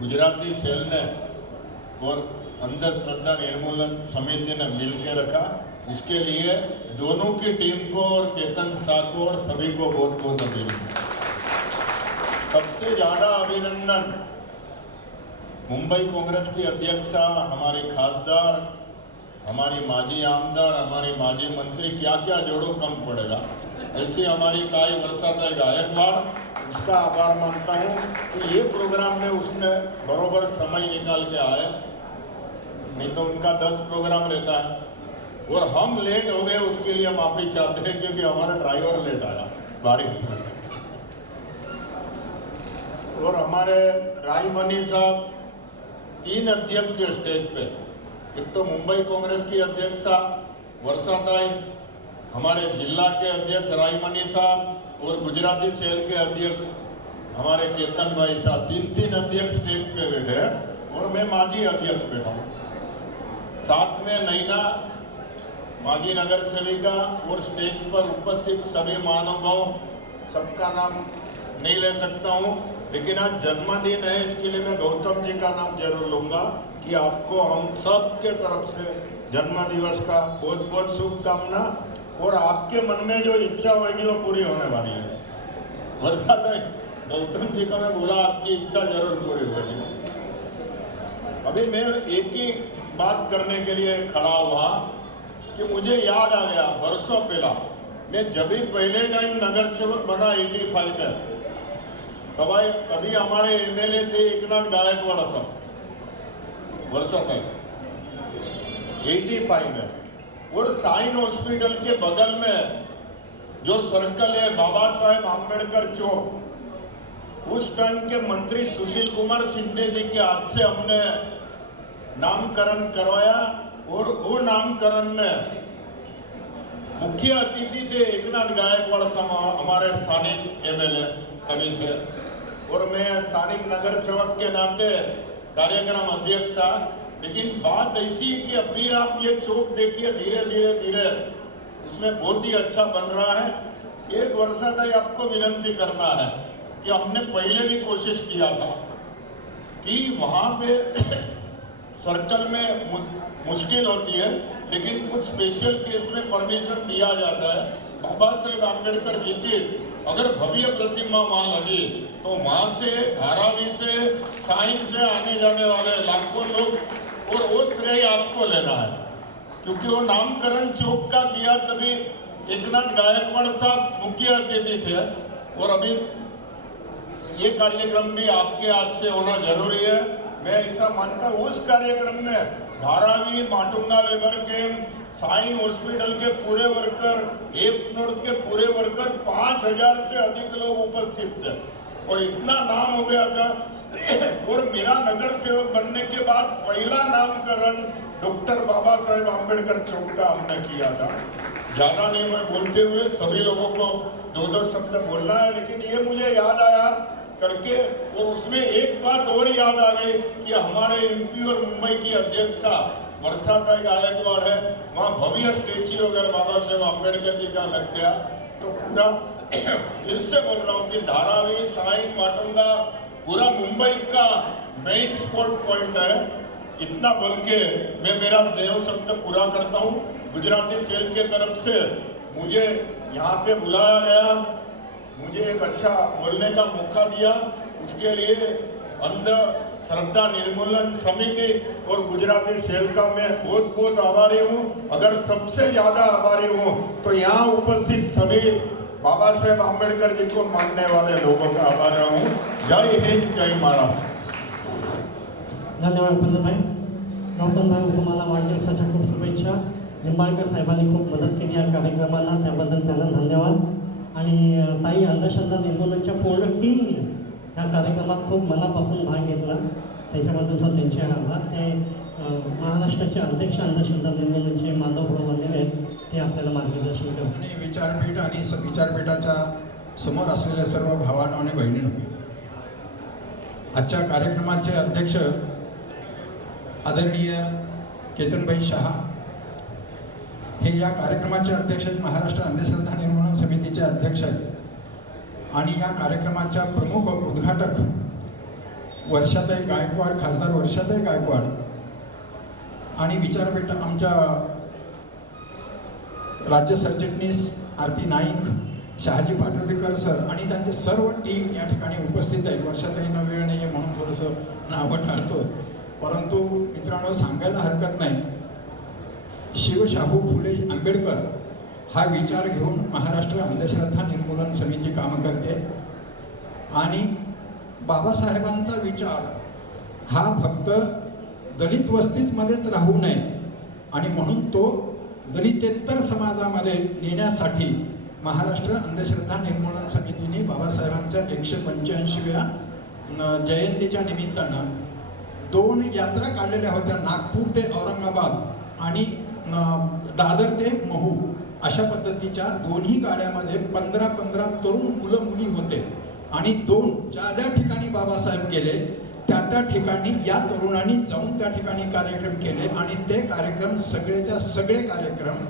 गुजराती सेल ने और अंधश्रद्धा निर्मूलन समिति ने मिलकर रखा. इसके लिए दोनों की टीम को और केतन शाह को और सभी को बहुत बहुत अभिनंदन. सबसे ज़्यादा अभिनंदन मुंबई कांग्रेस की अध्यक्षा, हमारे खासदार, हमारी माजी आमदार, हमारी माजी मंत्री, क्या क्या जोड़ो कम पड़ेगा. ऐसी हमारी ताई वर्षाताई गायकवाड़, उसका आभार मानता हूँ कि ये प्रोग्राम में उसने बरोबर समय निकाल के आए. नहीं तो उनका 10 प्रोग्राम रहता है और हम लेट हो गए, उसके लिए माफ़ी चाहते हैं क्योंकि हमारा ड्राइवर लेट आया बारिश में. और हमारे रायमनी साहब 3 अध्यक्ष स्टेज पे. एक तो मुंबई कांग्रेस की अध्यक्षा वर्षाताई, हमारे जिला के अध्यक्ष रायमनी साहब और गुजराती सेल के अध्यक्ष हमारे केतन भाई साहब. 3 अध्यक्ष स्टेज पे बैठे हैं और मैं माजी अध्यक्ष बैठा हूँ. साथ में नैना माजी नगर सेविका और स्टेज पर उपस्थित सभी महानुभाव, सबका नाम नहीं ले सकता हूँ, लेकिन आज जन्मदिन है इसके लिए मैं गौतम जी का नाम जरूर लूँगा कि आपको हम सब के तरफ से जन्मदिवस का बहुत बहुत शुभकामना. और आपके मन में जो इच्छा होगी वो पूरी होने वाली है. वर्षा तक गौतम जी को मैं बोला आपकी इच्छा जरूर पूरी होगी. अभी मैं एक ही बात करने के लिए खड़ा हुआ कि मुझे याद आ गया वर्षों पहला मैं जब भी पहले टाइम नगर सेवक बना 85 में, कभी हमारे एमएलए थे एकनाथ गायकवाड़ साहब. वर्षों तक 85 में. और साइन हॉस्पिटल के बगल में जो सर्कल है बाबा साहेब आम्बेडकर चौक, उस टाइम के मंत्री सुशील कुमार सिंधे जी के हाथ से हमने नामकरण करवाया. और वो नामकरण में मुख्य अतिथि थे एकनाथ गायकवाड़ हमारे स्थानिक एमएलए कवि थे, और मैं स्थानिक नगर सेवक के नाते कार्यक्रम अध्यक्ष था। लेकिन बात ऐसी है कि अभी आप ये चौक देखिए, धीरे धीरे धीरे उसमें बहुत ही अच्छा बन रहा है। एक वर्षा तक आपको विनती करना है कि हमने पहले भी कोशिश किया था कि वहाँ पे सर्कल में मुश्किल होती है, लेकिन कुछ स्पेशल केस में परमिशन दिया जाता है। बाबा साहेब आम्बेडकर जी की अगर भव्य प्रतिमा वहाँ लगी तो वहाँ से धारावी से साइन से आने जाने वाले लाखों लोग, और वो श्रेय आपको लेना है, क्योंकि वो नामकरण चौक का किया तभी एकनाथ गायकवाड़ साहब मुख्य अतिथि थे, और अभी ये कार्यक्रम भी आपके हाथ से होना जरूरी है। मैं ऐसा मानता हूँ उस कार्यक्रम में Dharavi Matunga labour camp, Sion hospital के पूरे वर्कर, एफ नोड के पूरे वर्कर 5000 से अधिक लोग उपस्थित थे, और इतना नाम हो गया था। और मेरा नगर सेवक बनने के बाद पहला नामकरण डॉक्टर बाबा साहेब आम्बेडकर चौक का हमने किया था। ज्यादा नहीं मैं बोलते हुए, सभी लोगों को दो दो शब्द बोलना है, लेकिन ये मुझे याद आया करके, और उसमें एक बात और याद आ गई कि हमारे एमपी और मुंबई की अध्यक्षा वर्षाताई गायकवाड़ है, वहाँ भव्य स्टेच्यू अगर बाबा साहेब आम्बेडकर जी का लग गया तो पूरा फिर से बोल रहा हूँ कि धारावी, साइन, माटुंगा पूरा मुंबई का मेन स्पॉट पॉइंट है। इतना बोल के मैं मेरा देव शब्द पूरा करता हूँ। गुजराती सेल के तरफ से मुझे यहाँ पे बुलाया गया, मुझे एक अच्छा बोलने का मौका दिया, उसके लिए अंध श्रद्धा निर्मूलन समिति और गुजराती सेल का मैं बहुत बहुत आभारी हूँ। अगर सबसे ज्यादा आभारी हूँ तो यहाँ उपस्थित सभी बाबा साहेब आम्बेडकर जी को मानने वाले लोगों का आभारी हूँ। जय हिंद, जय महाराष्ट्र। धन्यवाद पंतभाई. गौतमभाई, तुम्हाला वाढदिवसाच्या खूप शुभेच्छा. निंबाळकर साहेबांनी खूप मदत केली या कार्यक्रमाला, त्याबद्दल त्यांना धन्यवाद. आणि ताई अंधश्रद्धा निर्मूलनच्या पूर्ण टीमनी या कार्यक्रमात खूप मनापासून भाग घेतला, त्याच्याबद्दल सुद्धा त्यांचे आभार. ते महाराष्ट्राचे अध्यक्ष अंधश्रद्धा निर्मूलनचे माधवभाऊ वंदेले आहेत, ते आपल्याला मार्गदर्शन करतात. आणि विचारपीठ आणि विचारपीठाच्या समोर असलेल्या सर्व भावांनो आणि बहिणींनो, आजच्या कार्यक्रमाचे अध्यक्ष आदरणीय केतनभाई शहा हे या कार्यक्रमाचे अध्यक्ष आहेत, महाराष्ट्र अंधश्रद्धा निर्मूलन समितीचे अध्यक्ष आहेत. आणि या कार्यक्रमाच्या प्रमुख उद्घाटक वर्षाताई गायकवाड, खासदार वर्षाताई गायकवाड, आणि विचारपीठ आमच्या राज्य सरचिटणीस आरती नाईक, शहाजी पाटोदेकर सर आणि त्यांचे सर्व टीम या ठिकाणी उपस्थित आहे. वर्षाताईंना वेळ नाही आहे म्हणून थोडंसं नावं टाळतो, परंतु मित्रांनो सांगायला हरकत नाही, शिवशाहू फुले आंबेडकर हा विचार घेऊन महाराष्ट्र अंधश्रद्धा निर्मूलन समिती काम करते. आणि बाबासाहेबांचा विचार हा फक्त दलित वस्तीमध्येच राहू नये आणि म्हणून तो दलितेतर समाजामध्ये नेण्यासाठी महाराष्ट्र अंधश्रद्धा निर्मूलन समितीने बाबासाहेबांच्या 185व्या जयंतीच्या निमित्तानं 2 यात्रा काढलेल्या होत्या. नागपूर ते औरंगाबाद आणि दादर ते महू अशा पद्धतीच्या दोन्ही गाड्यामध्ये 15 तरुण मुलं मुली होते. आणि ज्या ठिकाणी बाबासाहेब गेले त्या ठिकाणी या तरुणांनी जाऊन त्या ठिकाणी कार्यक्रम केले. आणि ते कार्यक्रम सगळे कार्यक्रम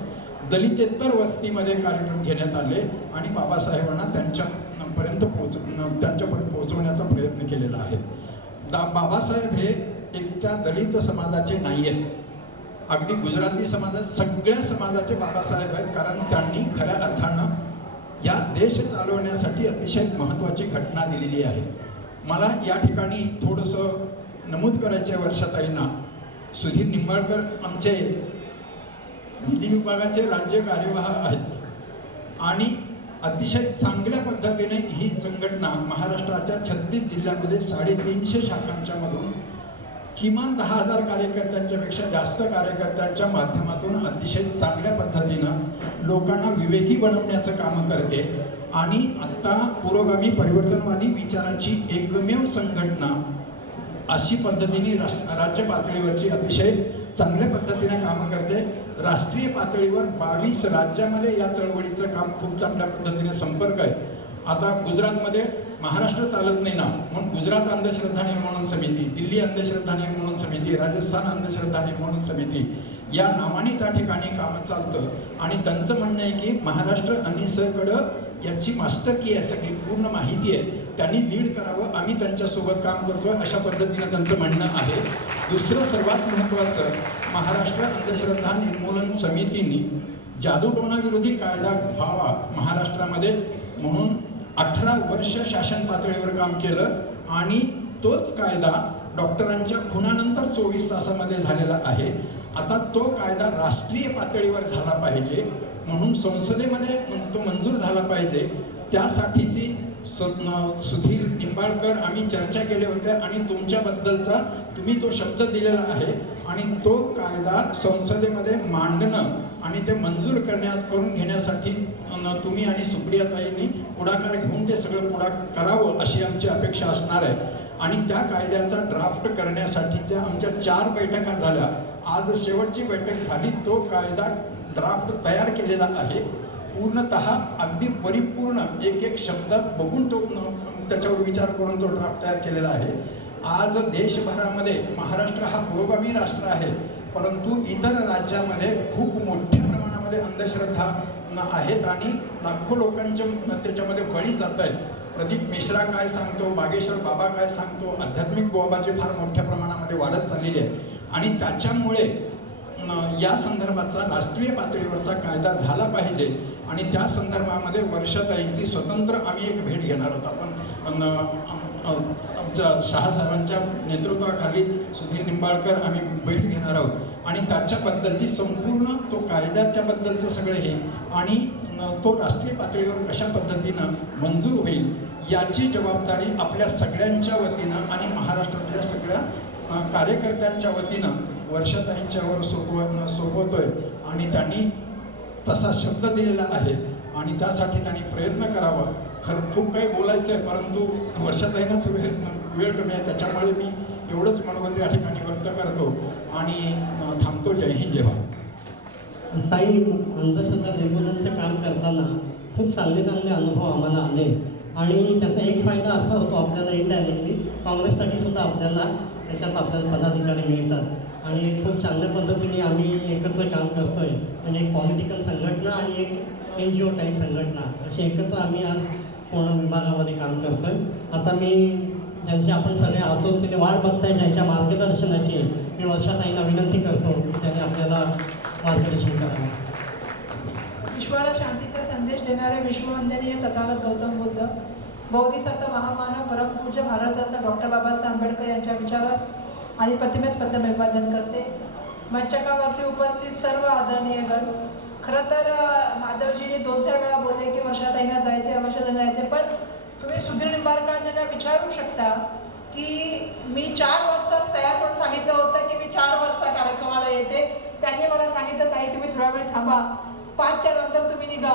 दलितेतर वस्तीमध्ये कार्यक्रम घेण्यात आले आणि बाबासाहेबांना त्यांच्यापर्यंत पोहोचवण्याचा प्रयत्न केलेला आहे. बाबासाहेब हे एकट्या दलित समाजाचे नाही आहेत, अगदी गुजराती समाजात सगळ्या समाजाचे बाबासाहेब आहेत. कारण त्यांनी खऱ्या अर्थानं या देश चालवण्यासाठी अतिशय महत्त्वाची घटना दिलेली आहे. मला या ठिकाणी थोडंसं नमूद करायचं आहे वर्षाताईंना. सुधीर निंबाळकर आमचे निधी विभागाचे राज्य कार्यवाह आहेत आणि अतिशय चांगल्या पद्धतीने ही संघटना महाराष्ट्राच्या 36 जिल्ह्यामध्ये 350 शाखांच्या मधून किमान 10,000 कार्यकर्त्यांच्यापेक्षा जास्त कार्यकर्त्यांच्या माध्यमातून अतिशय चांगल्या पद्धतीनं लोकांना विवेकी बनवण्याचं काम करते. आणि आत्ता पुरोगामी परिवर्तनवादी विचारांची एकमेव संघटना अशी पद्धतीने राज्य पातळीवरची अतिशय चांगल्या पद्धतीने कामं करते. राष्ट्रीय पातळीवर 22 राज्यामध्ये या चळवळीचं काम खूप चांगल्या पद्धतीने संपर्क आहे. आता गुजरातमध्ये महाराष्ट्र चालत नाही ना म्हणून गुजरात अंधश्रद्धा निर्मूलन समिती, दिल्ली अंधश्रद्धा निर्मूलन समिती, राजस्थान अंधश्रद्धा निर्मूलन समिती या नावाने त्या ठिकाणी कामं चालतं. आणि त्यांचं म्हणणं आहे की महाराष्ट्र अनिसकडं याची मास्टरकी आहे, सगळी पूर्ण माहिती आहे, त्यांनी लीड करावं, आम्ही त्यांच्यासोबत काम करतोय अशा पद्धतीनं त्यांचं म्हणणं आहे. दुसरं सर्वात महत्त्वाचं, महाराष्ट्र अंधश्रद्धा निर्मूलन समितींनी जादूटोणा विरोधी कायदा व्हावा महाराष्ट्रामध्ये म्हणून 18 वर्ष शासन पातळीवर काम केलं. आणि तोच कायदा डॉक्टरांच्या खुनानंतर 24 तासामध्ये झालेला आहे. आता तो कायदा राष्ट्रीय पातळीवर झाला पाहिजे म्हणून संसदेमध्ये तो मंजूर झाला पाहिजे. त्यासाठीची सुधीर निंबाळकर आम्ही चर्चा केल्या होत्या आणि तुमच्याबद्दलचा तुम्ही तो शब्द दिलेला आहे आणि तो कायदा संसदेमध्ये मांडणं आणि ते मंजूर करून घेण्यासाठी तुम्ही आणि सुप्रियाताईंनी पुढाकार घेऊन ते सगळं करावं अशी आमची अपेक्षा असणार आहे. आणि त्या कायद्याचा ड्राफ्ट करण्यासाठीच्या आमच्या 4 बैठका झाल्या. आज शेवटची बैठक झाली. तो कायदा ड्राफ्ट तयार केलेला आहे. पूर्णतः अगदी परिपूर्ण एक एक शब्द बघून तो त्याच्यावर विचार करून तो ड्राफ्ट तयार केलेला आहे. आज देशभरामध्ये महाराष्ट्र हा पुरोगामी राष्ट्र आहे, परंतु इतर राज्यामध्ये खूप मोठ्या प्रमाणामध्ये अंधश्रद्धा आहेत आणि लाखो लोकांच्या त्याच्यामध्ये बळी जात आहेत. प्रदीप मिश्रा काय सांगतो, बागेश्वर बाबा काय सांगतो, आध्यात्मिक बोबाजी फार मोठ्या प्रमाणामध्ये वाढत चाललेली आहे. आणि त्याच्यामुळे या संदर्भाचा राष्ट्रीय पातळीवरचा कायदा झाला पाहिजे. आणि त्या संदर्भामध्ये वर्षाताईंची स्वतंत्र आम्ही एक भेट घेणार आहोत. आपण आमच्या शहासाहेबांच्या नेतृत्वाखाली सुधीर निंबाळकर आम्ही भेट घेणार आहोत आणि त्याच्याबद्दलची संपूर्ण तो कायद्याच्याबद्दलचं सगळं हे आणि तो राष्ट्रीय पातळीवर कशा पद्धतीनं मंजूर होईल याची जबाबदारी आपल्या सगळ्यांच्या वतीनं आणि महाराष्ट्रातल्या सगळ्या कार्यकर्त्यांच्या वतीनं वर्षाताईंच्यावर सोपवतोय. आणि त्यांनी तसा शब्द दिलेला आहे आणि त्यासाठी त्यांनी प्रयत्न करावा. खरं खूप काही बोलायचं आहे, परंतु वर्षाताईंनाच वेळ कमी आहे, त्याच्यामुळे मी एवढंच मनोगत या ठिकाणी व्यक्त करतो आणि थांबतो. जय हिंद, जय भारत. ताई, अंधश्रद्धा निर्मूलनाचं काम करताना खूप चांगले अनुभव आम्हाला आले आणि त्याचा एक फायदा असा होतो आपल्याला इनडायरेक्टली काँग्रेससाठी सुद्धा त्याच्यात आपल्याला पदाधिकारी मिळतात आणि खूप चांगल्या पद्धतीने आम्ही एकत्र काम करतोय. म्हणजे एक पॉलिटिकल संघटना आणि एक NGO टाईप संघटना अशी एकत्र आम्ही आज पूर्ण विभागामध्ये काम करतोय. आता मी ज्यांची आपण सगळे आतुरतेने वाट बघताय ज्यांच्या मार्गदर्शनाची मी वर्षाताईंना विनंती करतो की त्यांनी आपल्याला मार्गदर्शन करावं. विश्वाला शांतीचा संदेश देणारे विश्ववंदनीय तथागत गौतम बुद्ध, बोधिसत्व महामानव परमपूज्य भारतरत्न डॉक्टर बाबासाहेब आंबेडकर यांच्या विचारास आणि प्रतिमेस पद्म अभिवादन करते. मंचकावरती उपस्थित सर्व आदरणीय गण, खरं तर माधवजींनी 2-4 वेळा बोलले की वर्षाताईंना जायचे, वर्षाताईंना जायचे, पण तुम्ही सुधीर निंबाळकरांना विचारू शकता की मी 4 वाजताच तयार करून सांगितलं होतं की मी 4 वाजता कार्यक्रमाला येते. त्यांनी मला सांगितलं ताई तुम्ही थोडा वेळ थांबा, 5च्या नंतर तुम्ही निघा.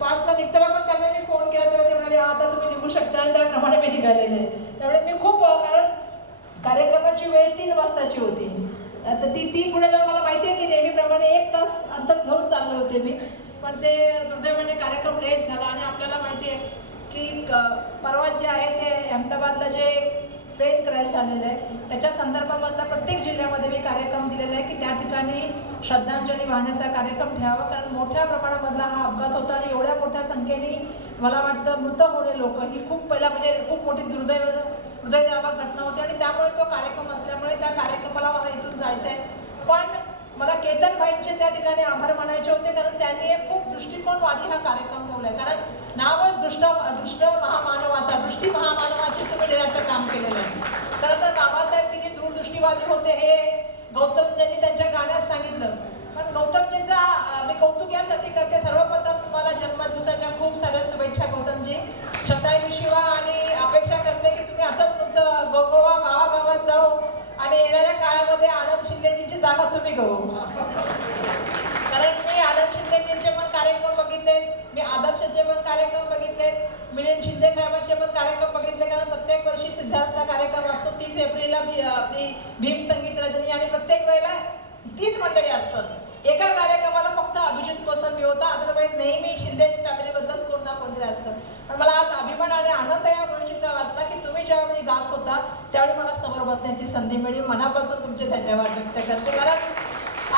5ला निघताना पण त्यांना मी फोन केला तेव्हा ते म्हणाले आता तुम्ही निघू शकता आणि त्याप्रमाणे मी निघालेले. त्यामुळे मी खूप कारण कार्यक्रमाची वेळ 3 वाजताची होती. तर ती पुढे जाऊन मला माहिती आहे की नेहमीप्रमाणे 1 तास अंतर घेऊन चालले होते मी, पण ते दुर्दैवाने कार्यक्रम लेट झाला. आणि आपल्याला माहिती आहे की परवा जे आहे ते अहमदाबादला जे प्लेन क्रॅश झालेलं आहे त्याच्या संदर्भामधला प्रत्येक जिल्ह्यामध्ये मी कार्यक्रम दिलेला आहे की त्या ठिकाणी श्रद्धांजली वाहण्याचा कार्यक्रम ठेवावा, कारण मोठ्या प्रमाणामधला हा अपघात होता आणि एवढ्या मोठ्या संख्येने मला वाटतं मृत होणे लोक ही खूप पहिला म्हणजे खूप मोठी हृदयद्रावक घटना होती आणि त्यामुळे तो कार्यक्रम असल्यामुळे त्या कार्यक्रमाला मला इथून जायचं आहे. पण मला केतन भाईंचे त्या ठिकाणी आभार मानायचे होते, कारण त्यांनी एक खूप दृष्टिकोनवादी हा कार्यक्रम ठेवला आहे. कारण नावच दृष्ट महामानवाचा, दृष्टी महामानवाची तुम्ही देण्याचं काम केलेलं आहे. खरं तर बाबासाहेब किती दूरदृष्टीवादी होते हे गौतमजींनी त्यांच्या गाण्यात सांगितलं. पण गौतमजींचा मी कौतुक यासाठी करते, सर्वप्रथम तुम्हाला जन्मदिवसाच्या खूप साऱ्या शुभेच्छा गौतमजी. शतायू शिवा आणि अपेक्षा करते की तुम्ही असंच तुमचं गोगोवा गावागावात जाऊ आणि येणाऱ्या काळामध्ये आनंद शिंदेजींची जागा तुम्ही घेऊ. कारण मी आनंद शिंदेजींचे पण कार्यक्रम बघितले, मी आदर्शचे पण कार्यक्रम बघितले, मिलिंद शिंदे साहेबांचे पण कार्यक्रम बघितले. कारण प्रत्येक वर्षी सिद्धार्थचा कार्यक्रम असतो 30 एप्रिलला आपली भीम संगीत रजनी आणि प्रत्येक वेळेला तीच मंडळी असतात. एका कार्यक्रमाला फक्त अभिजित कोसंबी होता, अदरवाईज नेहमी शिंदे फॅमिलीबद्दलच कोण ना कोणतरी असतं. पण मला आज अभिमान आणि आनंद या गोष्टीचा वाटला की तुम्ही ज्यावेळी गात होता त्यावेळी मला समोर बसण्याची संधी मिळाली. मनापासून तुमचे धन्यवाद व्यक्त करते. कारण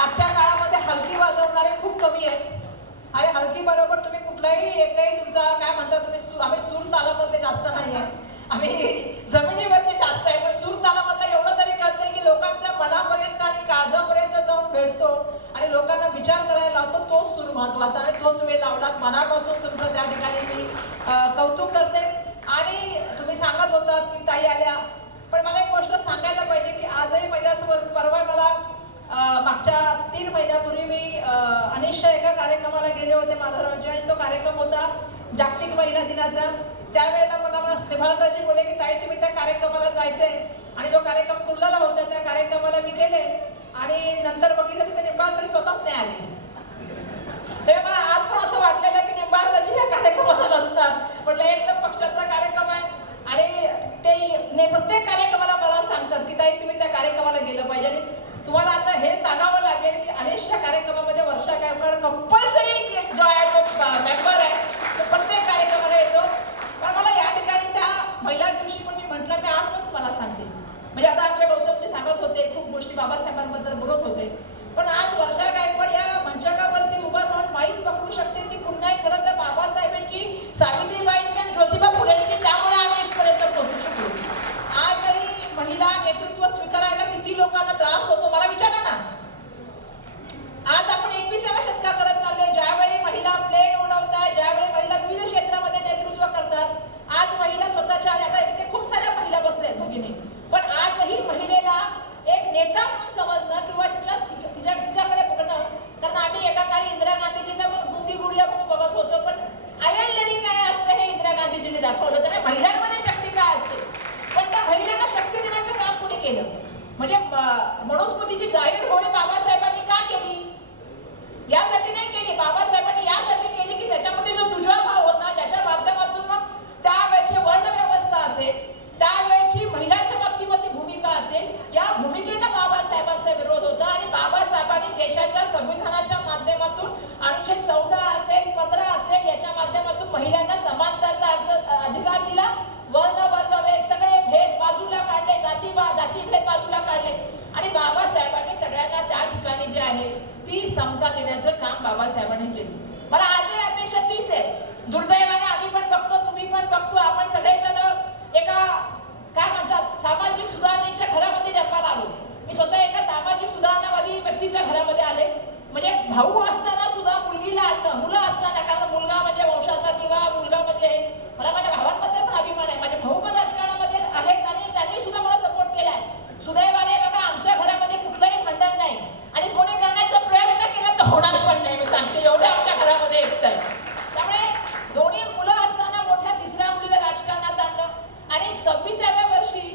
आजच्या काळामध्ये हलकी वाजवणारे खूप कमी आहेत आणि हलकी बरोबर तुम्ही कुठलाही एकही तुमचा काय म्हणता तुम्ही आम्ही सूर तालामधले जास्त नाही आहे, आम्ही जमिनीवरचे जास्त आहे. पण सूर तालामधला एवढं तरी कळतंय की लोकांच्या मनापर्यंत आणि काळजापर्यंत जाऊन भेटतो आणि लोकांना विचार करायला लावतो. तो सूर महत्वाचा आणि तो तुम्ही लावलात. मनापासून तुमचं त्या ठिकाणी मी कौतुक करते. आणि तुम्ही सांगत होतात की ताई आल्या, पण मला एक गोष्ट सांगायला पाहिजे की आजही माझ्यासमोर परवा मला मागच्या 3 महिन्यापूर्वी मी अनिशच्या एका कार्यक्रमाला गेले होते माधवरावजी आणि तो कार्यक्रम होता जागतिक महिला दिनाचा. त्यावेळेला मला स्नेहाळकरजी बोलले की ताई तुम्ही त्या कार्यक्रमाला जायचंय आणि तो कार्यक्रम कुर्लाला होता. त्या कार्यक्रमाला मी गेले आणि नंतर बघितलं तिथे निंबाळकरी स्वतःच नाही आले. तेव्हा मला आज पण असं वाटलेलं की निंबाळकरजी ह्या कार्यक्रमाला नसतात. म्हटलं एकदम पक्षाचा कार्यक्रम आहे आणि ते प्रत्येक कार्यक्रमाला मला सांगतात की ताई तुम्ही त्या कार्यक्रमाला गेलं पाहिजे. आणि तुम्हाला आता हे सांगावं लागेल की अनेकशा कार्यक्रमामध्ये वर्षा गायकवाड कंपल्सरी जो आहे तो मेंबर आहे, तो प्रत्येक कार्यक्रमाला येतो. पण मला या ठिकाणी त्या महिला दिवशी पण मी म्हटलं मी आज पण तुम्हाला सांगते, म्हणजे आता आमच्या गौतमजी सांगत होते खूप गोष्टी बाबासाहेबांबद्दल बोलत होते, पण आज वर्षा गायकवाड या मंचकावरती उभं राहून माईक पकडू शकते ती पुन्हा खरं तर बाबासाहेबांची, सावित्रीबाईंची आणि ज्योतिबा फुलेंची, त्यामुळे आम्ही इथपर्यंत पोहोचू शकलो. आजही महिला नेतृत्व स्वीकारायला किती लोकांना त्रास होतो मला विचारा ना. आज आपण 21व्या शतकाकडे चाललोय, ज्यावेळी महिला प्लेन उडवतात, ज्यावेळी महिला विविध क्षेत्रामध्ये नेतृत्व करतात. आज महिला स्वतःच्या, आता इथे खूप साऱ्या महिला बसल्या आहेत भगिनी, पण आजही महिलेला एक नेता म्हणून समजणं किंवा तिच्याकडे बघणं, कारण आम्ही एका काळी इंदिरा गांधीजींना पण गुंडी गुडिया म्हणून बघत होतो, पण आयर्न लेडी काय असते हे इंदिरा गांधीजींनी दाखवलं. त्यामुळे महिलांमध्ये शक्ती काय असते, पण त्या महिलांना शक्ती देण्याचं काम कोणी केलं, म्हणजे मनुस्मृतीची जाहीर होळी बाबासाहेबांनी का केली? यासाठी नाही केली, बाबासाहेबांनी यासाठी केली की त्याच्यामध्ये जो दुजाभाव होता, ज्याच्या माध्यमातून मग त्यावेळेची वर्ण व्यवस्था असेल, त्यावेळेची महिलांच्या बाबतीमधली भूमिका असेल, या भूमिकेला बाबासाहेबांचा विरोध होता. आणि बाबासाहेबांनी देशाच्या संविधानाच्या माध्यमातून अनुच्छेद 14 असेल, 15 असेल, याच्या माध्यमातून महिलांना समानतेचा अधिकार दिला. वर्ण वर्गभेद सगळे भेद बाजूला काढले, जातीभेद बाजूला काढले आणि बाबासाहेबांनी सगळ्यांना त्या ठिकाणी जे आहे ती समता देण्याचं काम बाबासाहेबांनी केलं. मला आजही अपेक्षा तीच आहे. दुर्दैवाने आम्ही पण बघतो, तुम्ही पण बघतो, आपण सगळेजण एका काय म्हणतात सामाजिक सुधारणेच्या घरामध्ये जन्माला आलो. मी स्वतः एका सामाजिक सुधारणावादी व्यक्तीच्या घरामध्ये आले, म्हणजे भाऊ असताना सुद्धा मुलगीला आणणं, मुलं असताना, कारण मुलगा म्हणजे वंशाचा दिवा, मुलगा म्हणजे मला माझ्या भावांबद्दल पण अभिमान आहे. माझे भाऊ पण राजकारणामध्ये आहेत आणि त्यांनी सुद्धा मला सपोर्ट केलाय. सुदैवाने बघा आमच्या घरामध्ये कुठलंही खंडन नाही आणि कोणी करण्याचा प्रयत्न केला तर होणार पण नाही. मी सांगते एवढं आमच्या घरामध्ये एकट आहे. त्यामुळे दोन्ही मुलं असताना मोठ्या 3ऱ्या मुलीला राजकारणात आणलं आणि 26व्या वर्षी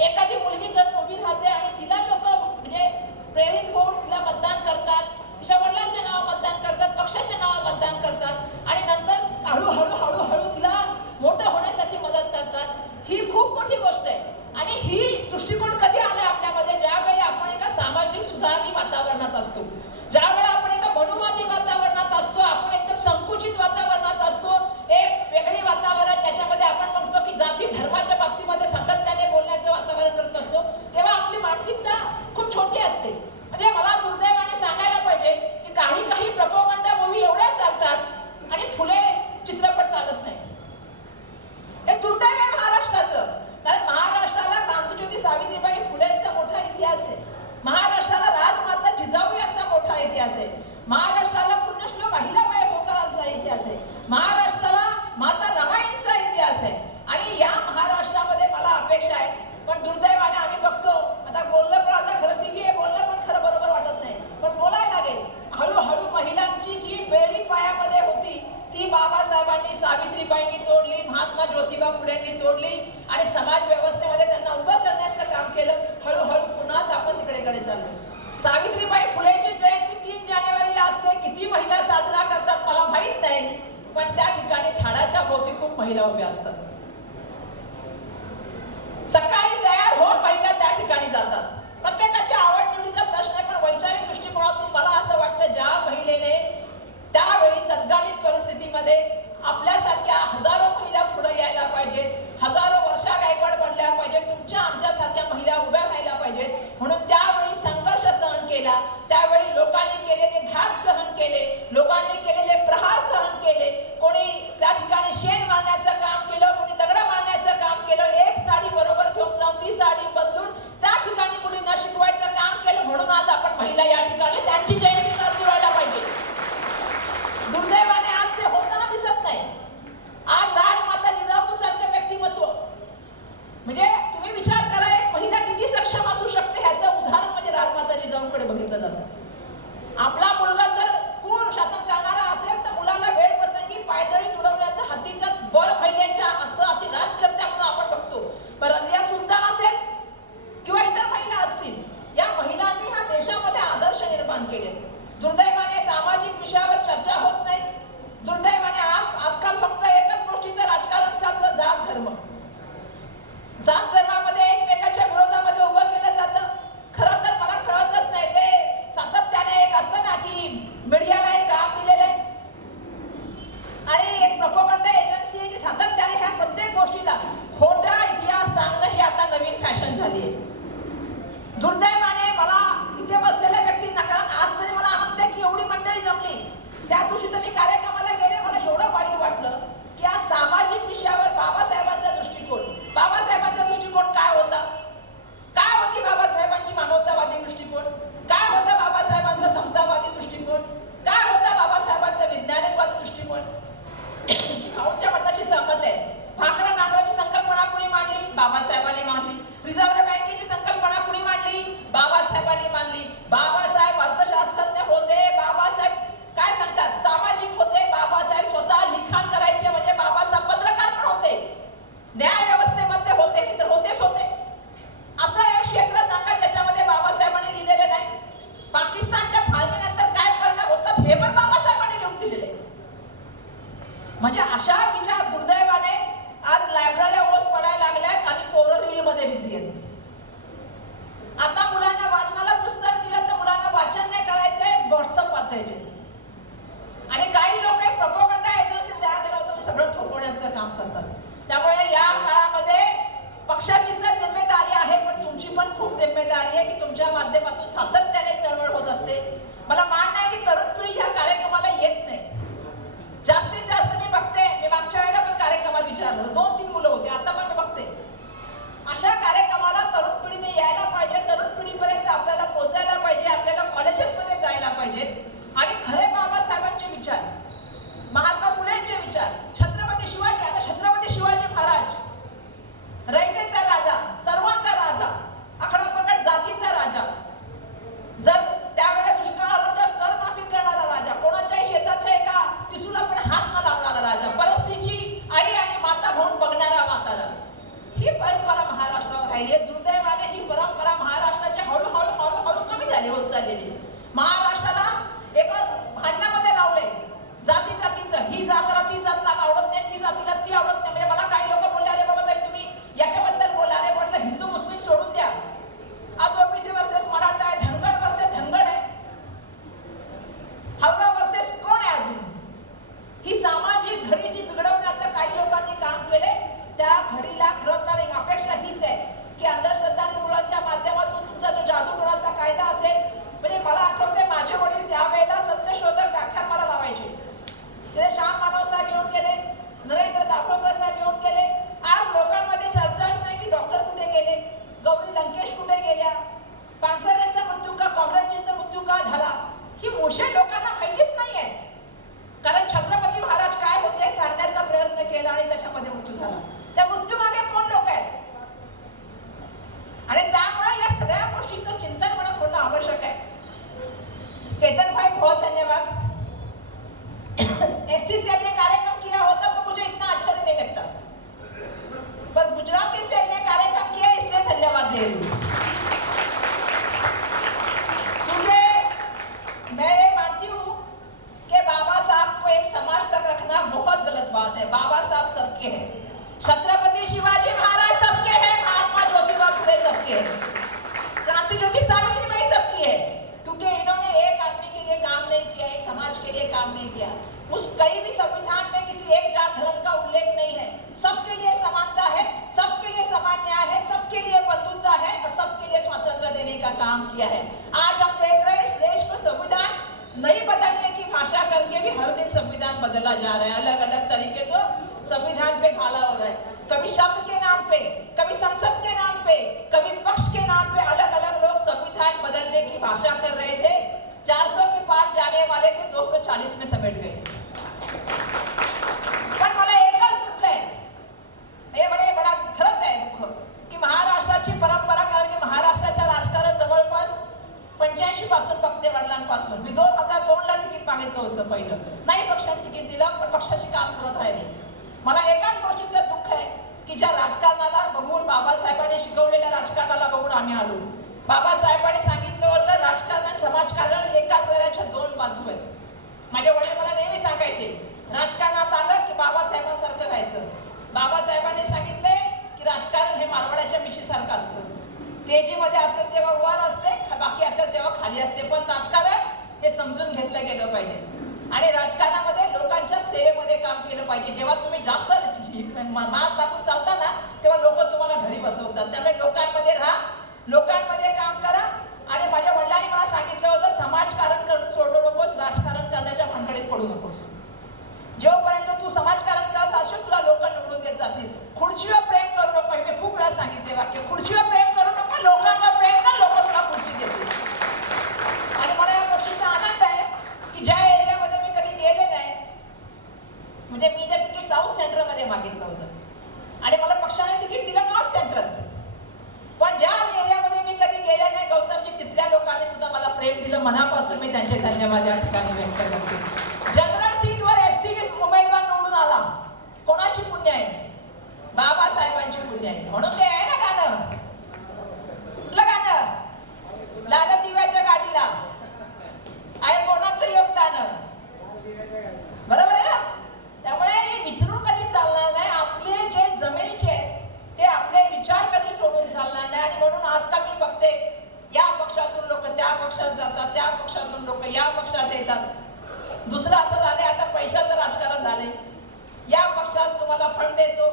एखादी मुलगी जर उभी राहते आणि तिला लोक म्हणजे प्रेरित होऊन तिला मतदान करतात, तिच्या वडिलांच्या नावावर मतदान करतात, पक्षाच्या नावावर मतदान करतात आणि नंतर हळूहळू तिला मोठं होण्यासाठी मदत करतात, ही खूप मोठी गोष्ट आहे. आणि ही दृष्टिकोन कधी आला आपल्यामध्ये? ज्यावेळी आपण एका सामाजिक सुधारणी वातावरणात असतो, ज्यावेळी आपण एका मनुवादी वातावरणात असतो, आपण एकदम संकुचित वातावरणात असतो, एक वेगळी वातावरण ज्याच्यामध्ये आपण म्हणतो की जाती धर्माच्या बाबतीमध्ये सातत्याने बोलण्याचं वातावरण करत असतो, तेव्हा आपली मानसिकता खूप छोटी असते. म्हणजे मला दुर्दैवाने सांगायला पाहिजे की काही प्रपोगंडा मूवी एवढ्या चालतात आणि फुले चित्रपट चालत नाही. हे दुर्दैव आहे महाराष्ट्राचं. कारण महाराष्ट्राला क्रांतिज्योती सावित्रीबाई फुलेंचा मोठा इतिहास आहे, महाराष्ट्राला राजमाता जिजाऊ यांचा मोठा इतिहास आहे, महाराष्ट्राला पुण्यश्लोक अहिल्याबाई होळकरांचा इतिहास आहे, महाराष्ट्राला माता रमाईंचा इतिहास आहे. आणि या महाराष्ट्रामध्ये मला अपेक्षा आहे, पण दुर्दैवाने आम्ही बघतो आता बोललं पण आता खरं टीव्ही आहे, बोललं पण खरं बरोबर वाटत नाही, पण बोलायला लागेल. हळूहळू महिलांची जी बेडी पायामध्ये होती ती बाबासाहेबांनी, सावित्रीबाईंनी तोडली, महात्मा ज्योतिबा फुलेंनी तोडली आणि समाज व्यवस्थेमध्ये त्यांना उभं करण्याचं काम केलं. हळूहळू पुन्हाच आपण तिकडे चाललो. सावित्रीबाई फुलेची जयंती 3 जानेवारीला असते. किती महिला साजरा करतात मला माहित नाही, पण त्या ठिकाणी झाडाच्या भोवती खूप महिला उभ्या असतात. सकाळी तयार होऊन महिला त्या ठिकाणी जातात. प्रत्येकाची आवड निवडीचा प्रश्न आहे, पण वैचारिक दृष्टिकोनातून मला असं वाटतं ज्या महिलेने त्यावेळी तत्कालीन परिस्थितीमध्ये आपल्यासारख्या हजारो महिला पुढे यायला पाहिजेत, हजारो वर्षा गायकवाड बनल्या पाहिजेत, तुमच्या आमच्यासारख्या महिला उभ्या राहायला पाहिजेत म्हणून त्यावेळी संघर्ष सहन केला, त्यावेळी लोकांनी केलेले घात सहन केले, लोकांनी केलेले प्रहार सहन केले, कोणी त्या ठिकाणी शेण मारण्याचं काम केलं, कोणी दगड मारण्याचं काम केलं, एक साडी बरोबर घेऊन जाऊन ती साडी बदलून त्या ठिकाणी मुलींना शिकवायचं काम केलं म्हणून आज आपण महिला या ठिकाणी त्यांची जयंती साजरी व्हायला पाहिजे. दुर्दैवाने आज ते होताना दिसत नाही. आज राजमाता जिजाऊ सारखं व्यक्तिमत्व म्हणजे तुम्ही विचार करा एक महिला किती सक्षम असू शकते ह्याचं उदाहरण म्हणजे राजमाता जिजाऊकडे बघितलं जातं. आपला मुलगा जर पूर्ण शासन करणारा असेल तर मुलाला वेळ प्रसंगी पायदळी तुडवण्याचं हद्दीच्या बळ महिलेच्या असतं अशी राजकर्त्या म्हणून आपण बघतो. पण रजिया सुलतान असेल किंवा इतर महिला असतील, या महिलांनी हा देशामध्ये आदर्श निर्माण केले. दुर्दैवाने सामाजिक विषयावर चर्चा होत नाही. दुर्दैवाने आजकाल फक्त एकच गोष्टीचं राजकारण चालतं, जात धर्म. जात धर्मामध्ये एकमेकाच्या विरोधामध्ये उभं केलं जातं. खरं तर मला कळतच नाही ते सातत्याने एक असतं ना की मीडियाला एक काम दिलेलं आहे आणि एक प्रोपगंडा एजन्सी आहे जी सातत्याने ह्या प्रत्येक गोष्टीला खोटा इतिहास सांगणं ही आता नवीन फॅशन झाली आहे. दुर्दैवाने मला इथे बसलेल्या व्यक्तींना, कारण आज तरी मला आनंद आहे की एवढी मंडळी जमली. त्या दिवशी तर मी कार्यक्रमाला गेले, मला एवढं वाईट वाटलं की आज सामाजिक विषयावर बाबासाहेबांचा दृष्टिकोन काय होता, काय होती बाबासाहेबांची मानवतावादी दृष्टिकोन, काय होता बाबासाहेबांचा समतावादी दृष्टिकोन, काय होता बाबासाहेबांचा वैज्ञानिकवादी दृष्टिकोन. भाऊच्या मताशी सहमत आहे. भाकरा नांगराची संकल्पना कुणी मांडली? बाबासाहेबांनी मांडली. रिझर्व्ह बँकेची संकल्पना कुणी मांडली? बाबासाहेबांनी मांडली. बाबासाहेब अर्थशास्त्रज्ञ होते, बाबासाहेब काय सांगतात सामाजिक होते, बाबासाहेब स्वतः लिखाण करायचे म्हणजे बाबासाहेब पत्रकार पण होते, न्याय व्यवस्थेमध्ये होते, तर होतेच होते. असं एक क्षेत्र सांगा ज्याच्यामध्ये बाबासाहेबांनी लिहिलेलं नाही. पाकिस्तानच्या फाळणीनंतर काय परिणाम होतात हे पण बाबासाहेबांनी लिहून दिलेले. म्हणजे अशा विचार दुर्दैवाने आज लायब्ररी ओस पडायला लागल्यात आणि पोरं रील मध्ये बिझी आहेत. आता मुलांना वाचनाला पुस्तक दिलं तर मुलांना वाचन नाही करायचंय, व्हॉट्सअप वाचायचे. आणि काही लोक प्रोपगंडा एजन्सी तयार केलं होतं सगळं थोपवण्याचं काम करतात. त्यामुळे या काळामध्ये पक्षाची तर जिम्मेदारी आहे पण तुमची पण खूप जिम्मेदारी आहे की तुमच्या माध्यमातून सातत्याने चळवळ होत असते. मला मान्य आहे की तरुण पिढी ह्या कार्यक्रमाला येत नाही. जास्तीत जास्त मी बघते, मी मागच्या वेळेला पण कार्यक्रमात विचारलं 2-3 मुलं होती, आता पण मी बघते. अशा कार्यक्रमाला तरुण पिढीने यायला पाहिजे, तरुण पिढीपर्यंत आपल्याला पोहोचायला पाहिजे, आपल्याला कॉलेजेसमध्ये जायला पाहिजेत आणि खरे बाबासाहेबांचे विचार, महात्मा फुलेंचे विचार, छत्रपती शिवाजी, आता छत्रपती शिवाजी महाराज रयतेचा राजा, सर्वांचा राजा, आखडापकड जातीचा राजा, जर त्यावेळेला दुष्काळ आला तर कर माफी करणारा राजा, कोणाच्याही शेताच्या एका तिसूला पण हात न लावणारा राजा, परस्त्रीची आई आणि माता म्हणून बघणारा माताला, ही परंपरा महाराष्ट्राला राहिली आहे. दुर्दैवाने ही परंपरा महाराष्ट्राची हळूहळू कमी झाली होत चाललेली. महाराष्ट्राला एका भांडणामध्ये लावले जातीचं, ही जातला ती जातला आवडत नाही, ती जातीला ती आवडत नाही. म्हणजे मला काही लोक बोलले अरे बाबा ताई तुम्ही याच्याबद्दल बोला. अरे म्हटलं हिंदू मुस्लिम सोडून द्या, आज ओबीसी वर्सेस मराठा आहे, धनगड वर्सेस धनगड आहे, हलवा वर्सेस कोण आहे अजून. ही सामाजिक घडी जी बिघडवण्याचं काही लोकांनी काम केले, त्या घडीला खरं तर एक अपेक्षा हीच आहे की अंधश्रद्धा निर्मूलनाच्या माध्यमातून तुमचा जो जादूटोणाचा कायदा असेल, म्हणजे मला आठवते माझे वडील त्यावेळेला सत्यशोधक व्याख्यान मला लावायचे. ते श्याम मानव साहेब येऊन गेले, नरेंद्र दाभोळकर साहेब येऊन गेले. आज लोकांमध्ये चर्चाच नाही की डॉक्टर कुठे गेले, गौरी लंकेश कुठे गेल्या, पानसरेंचा मृत्यू का, कॉम्रेडजींचा मृत्यू का झाला, ही मोठे लोकांना माहितीच नाहीये. कारण छत्रपती महाराज काय होते सांगण्याचा प्रयत्न केला आणि त्याच्यामध्ये मृत्यू झाला. त्या मृत्यूमागे कोण लोक आहेत आणि त्यामुळे या सगळ्या गोष्टीचं चिंतन म्हणत होणं आवश्यक आहे. केतन भाई बहुत धन्यवाद. एससीसीएल ने कार्यक्रम किया होता तो मुझे इतना अच्छा नहीं लगता, पर गुजराती सेल ने कार्यक्रम किया इसलिए धन्यवाद दे रही हूँ. क्योंकि मैं ये मानती हूँ कि बाबा साहब को एक समाज तक रखना बहुत गलत बात है. बाबा साहब सबके हैं, छत्रपति शिवाजी महाराज सबके हैं, महात्मा ज्योतिबा फुले सबके हैं, क्रांति ज्योति सावित्रीबाई सबकी है. क्योंकि संविधान पे घाला हो रहा है। कभी शब्द के नाम पे, कभी संसद के नाम पे, कभी पक्ष के नाम पे अलग अलग लोग संविधान बदलने की भाषा कर रहे थे। 400 के पार जाने वाले थे, 240 में समेट गए। पण मला एकच दुःख आहे, हे म्हणजे मला खरंच आहे दुःख की महाराष्ट्राची परंपरा, कारण की महाराष्ट्राचं राजकारण जवळपास 85 पासून बघते वडिलांपासून मी 2002 ला तिकीट मागितलं होतं पहिलं, नाही पक्षाने तिकीट दिलं, पण पक्षाची काम करत राहिले। मला एकाच गोष्टीचं दुःख आहे की ज्या राजकारणाला बघून, बाबासाहेबांनी शिकवलेल्या राजकारणाला बघून आम्ही आलो। बाबासाहेबांनी सांगितलं होतं राजकारण आणि समाजकारण एका सऱ्याच्या दोन बाजू आहेत। माझे वडील मला नेहमी सांगायचे, राजकारणात आलं की बाबासाहेबांसारखं राहायचं। बाबासाहेबांनी सांगितले की राजकारण हे मारवाड्याच्या मिशीसारखं असतं, तेजीमध्ये असेल तेव्हा वर असते, बाकी असेल तेव्हा खाली असते, पण राजकारण हे समजून घेतलं गेलं पाहिजे आणि राजकारणामध्ये लोकांच्या सेवेमध्ये काम केलं पाहिजे। जेव्हा तुम्ही जास्त मास दाखवून चालता ना, तेव्हा लोक तुम्हाला घरी बसवतात। त्यामुळे लोकांमध्ये राहा, लोकांमध्ये काम करा। आणि माझ्या वडिलांनी मला सांगितलं होतं, समाजकारण करून सोडू नकोस, राजकारण करण्याच्या भानगडीत पडू नकोस। जेव्हापर्यंत तू समाजकारण करत असेल, तुला लोक निवडून देत जातील। खुर्चीवर प्रेम करू नको, मी खूप वेळा सांगितले वाक्य, खुर्चीवर प्रेम करू नको, लोकांवर प्रेम कर, लोक तुला खुर्ची देतील। आणि मला या गोष्टीचा आनंद आहे की ज्या एरियामध्ये मी कधी गेले नाही, म्हणजे मी त्या तिकीट साऊथ सेंट्रलमध्ये मागितलं होतं आणि मला पक्षाने तिकीट दिलं नॉर्थ सेंट्रल, पण ज्या एरियामध्ये मी कधी गेले नाही गौतमजी, तिथल्या लोकांनी सुद्धा मला प्रेम दिलं। मनापासून मी त्यांचे धन्यवाद या ठिकाणी व्यक्त करते। जनरल सीटवर एससी उमेदवार निवडून आला, कोणाची पुण्य आहे? बाबासाहेबांची पुण्य आहे। म्हणून ते आहे ना गाणं, कुठलं गाणं? लाल दिव्याच्या गाडीला आहे कोणाचं योगदान, बरोबर आहे ना? त्यामुळे हे विसरून कधी चालणार नाही। आपले जे जमिनीचे ते आपले विचार कधी सोडून चालणार नाही। आणि म्हणून आजकाल मी बघते, या पक्षातून लोक त्या पक्षात जातात, त्या पक्षातून लोक या पक्षात येतात। दुसरं आता झाले, आता पैशाचं राजकारण झाले। या पक्षात तुम्हाला फंड देतो,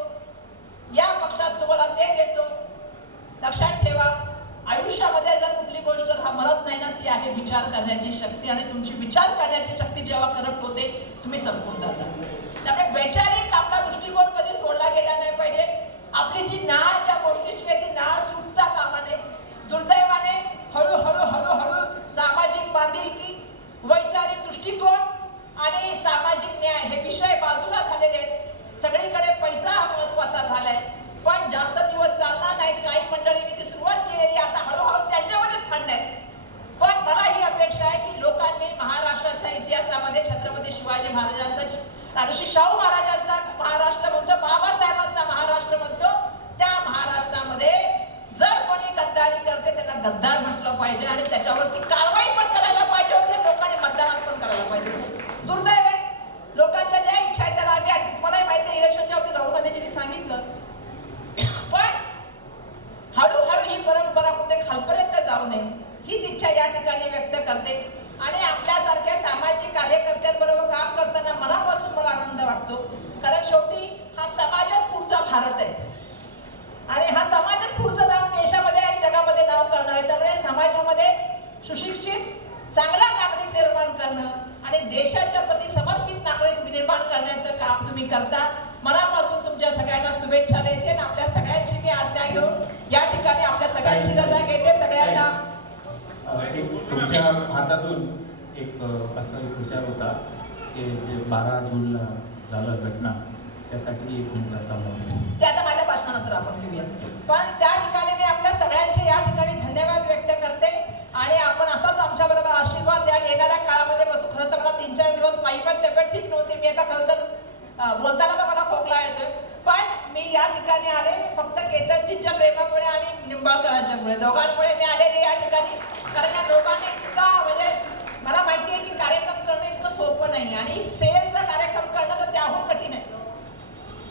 या पक्षात तुम्हाला ते देतो। लक्षात ठेवा, आयुष्यामध्ये जर कुठली गोष्ट मरत नाही ना, ती आहे विचार करण्याची शक्ती। आणि तुमची विचार करण्याची शक्ती जेव्हा करप्ट होते, तुम्ही संपून जाता। त्यामुळे वैचारिक आपला दृष्टिकोन कधी सोडला गेला नाही पाहिजे। आपली जी नाळ ज्या गोष्टीची आहे, ती नाळ सुटता कामा नये। दुर्दैवाने हळूहळू हळूहळू सामाजिक बांधिलकी, वैचारिक दृष्टिकोन आणि सामाजिक न्याय हे विषय बाजूला झालेले आहेत। सगळीकडे पैसा हा महत्वाचा झालाय, पण जास्त दिवस चालणार नाही। काही मंडळींनी ती सुरुवात केलेली, आता हळूहळू त्यांच्यामध्ये थंड आहे। पण मला ही अपेक्षा आहे की लोकांनी महाराष्ट्राच्या इतिहासामध्ये छत्रपती शिवाजी महाराजांचा, राजर्षी शाहू महाराजांचा महाराष्ट्र म्हणतो, बाबासाहेबांचा महाराष्ट्र म्हणतो, त्या महाराष्ट्रामध्ये जर कोणी गद्दारी करते त्याला गद्दार म्हटलं पाहिजे आणि त्याच्यावरती कारवाई पण करायला पाहिजे होती, लोकांनी मतदान पण करायला पाहिजे होतं। दुर्दैव आहे, लोकांच्या ज्या इच्छा आहेत त्याला आम्ही, तुम्हालाही माहिती आहे इलेक्शनच्या वरती राहुल गांधीजींनी सांगितलं, पण हळूहळू ही परंपरा कुठे खालपर्यंत जाऊ नये हीच इच्छा या ठिकाणी व्यक्त करते। आणि आपल्यासारख्या सामाजिक कार्यकर्त्यांबरोबर काम करताना मनापासून मला आनंद वाटतो, कारण शेवटी हा समाजच पुढचा भारत आहे आणि हा समाजच पुढचं जाऊन देशामध्ये आणि जगामध्ये नाव करणार आहे। त्यामुळे समाजामध्ये सुशिक्षित चांगला नागरिक निर्माण करणं आणि देशाच्या प्रति समर्पित नागरिक निर्माण करण्याचं काम तुम्ही करता। मनापासून तुमच्या सगळ्यांना शुभेच्छा देते आणि आपल्या सगळ्यांची मी आज्ञा घेऊन या ठिकाणी आपल्या सगळ्यांची रजा घेते। सगळ्यांना तुमच्या हातातून एक असा एक विचार होता की जे 12 जूनला झालं घटना, त्यासाठी एक मिनिट असा ते आता माझ्या भाषणानंतर आपण घेऊया। पण त्या ठिकाणी मी आपल्या सगळ्यांचे या ठिकाणी धन्यवाद व्यक्त करते आणि आपण असाच आमच्या बरोबर आशीर्वाद द्याल येणाऱ्या काळामध्ये बसू। खरं तर मला 3-4 दिवस माझी पण तब्येत ठीक नव्हती, मी आता खरं तर बोलताना पण मला खोकला येतोय, पण मी या ठिकाणी आले फक्त केतनजींच्या प्रेमामुळे आणि निंबाळकरांच्यामुळे, दोघांमुळे मी आलेले या ठिकाणी। कारण या दोघांनी इतका, म्हणजे मला माहिती आहे की कार्यक्रम करणं इतकं सोपं नाही आणि सेलचा कार्यक्रम करणं तर त्याहून कठीण आहे।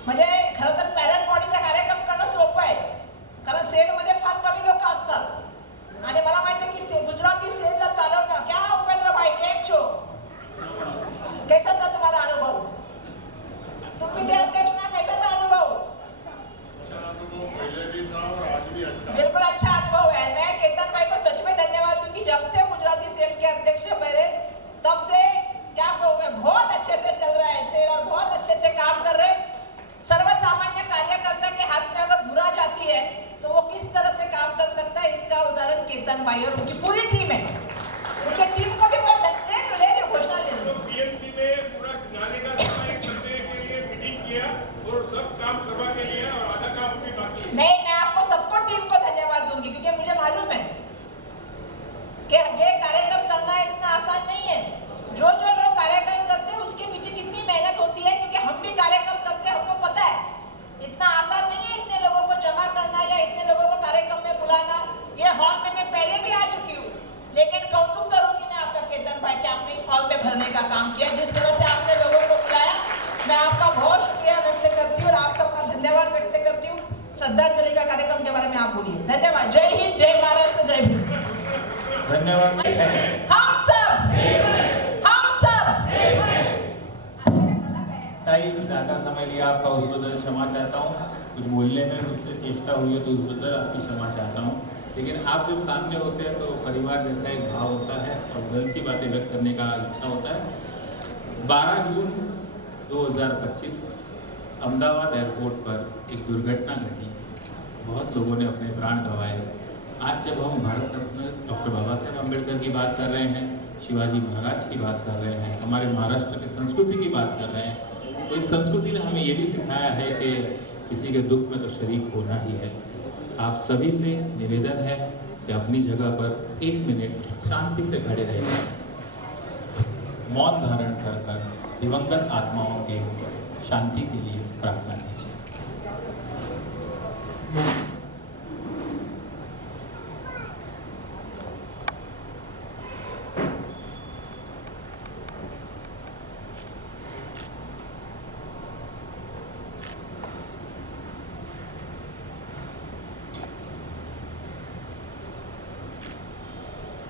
म्हणजे खरं तर पॅरेंट बॉडीचा कार्यक्रम करणं सोपं आहे, कारण सेलमध्ये फार कमी लोक असतात आणि मला माहिती आहे की गुजराती सेलला चालवणं, क्या उपेंद्र भाई केम छो, कैसा था तुम्हारा अनुभव? तुम्ही ते अध्यक्ष ना, कैसा था अनुभव? पहले भी था और आज भी अच्छा। बिल्कुल अच्छा अनुभव है। मैं केतन भाई को सच में धन्यवाद दूंगी, जब से लिया और सब काम करवा के लिया और आधा काम अभी बाकी है। नहीं, मैं आपको सबको टीम को धन्यवाद दूंगी क्योंकि मुझे मालूम है कि ये कार्यक्रम करना इतना आसान नहीं है। जो जो लोग कार्यक्रम करते हैं उसके पीछे कितनी मेहनत होती है, क्योंकि हम भी कार्यक्रम करते हैं, हमको पता है इतना आसान नहीं है इतने लोगों को जमा करना या इतने लोगों को कार्यक्रम में बुलाना। ये हॉल में मैं पहले भी आ चुकी हूँ, लेकिन कौतुक करूंगी मैं आपका केतन भाई कि आपने इस हॉल में भरने का काम किया, जिस तरह से आपने लोगों को बुलाया। मैं आपका बहुत शुक्रिया व्यक्त करती हूँ और आप सबका धन्यवाद व्यक्त करती हूँ। श्रद्धांजलि का कार्यक्रम के बारे में आप बोलिए। धन्यवाद। जय हिंद, जय महाराष्ट्र, जय भीम। धन्यवाद। हम सब ताई ज़्यादा समय लिया आपका, उस बदल क्षमा चाहता हूँ। कुछ बोलने में मुझसे चेष्टा हुई है तो उस बदल आपकी क्षमा चाहता हूँ। लेकिन आप जब सामने होते हैं तो परिवार जैसा एक भाव होता है और दिल की बातें व्यक्त करने का इच्छा होता है। 12 जून 2025 अहमदाबाद एयरपोर्ट पर एक दुर्घटना घटी, बहुत लोगों ने अपने प्राण गंवाए। आज जब हम भारत रत्न डॉक्टर बाबा साहेब अम्बेडकर की बात कर रहे हैं, शिवाजी महाराज की बात कर रहे हैं, हमारे महाराष्ट्र की संस्कृति की बात कर रहे हैं, तो इस संस्कृति ने हमें ये भी सिखाया है कि किसी के दुख में तो शरीक होना ही है। आप सभी से निवेदन है कि अपनी जगह पर 1 मिनट शांति से खड़े रहें, मौन धारण कर दिवंगत आत्माओं के शांति के लिए प्रार्थना कीजिए।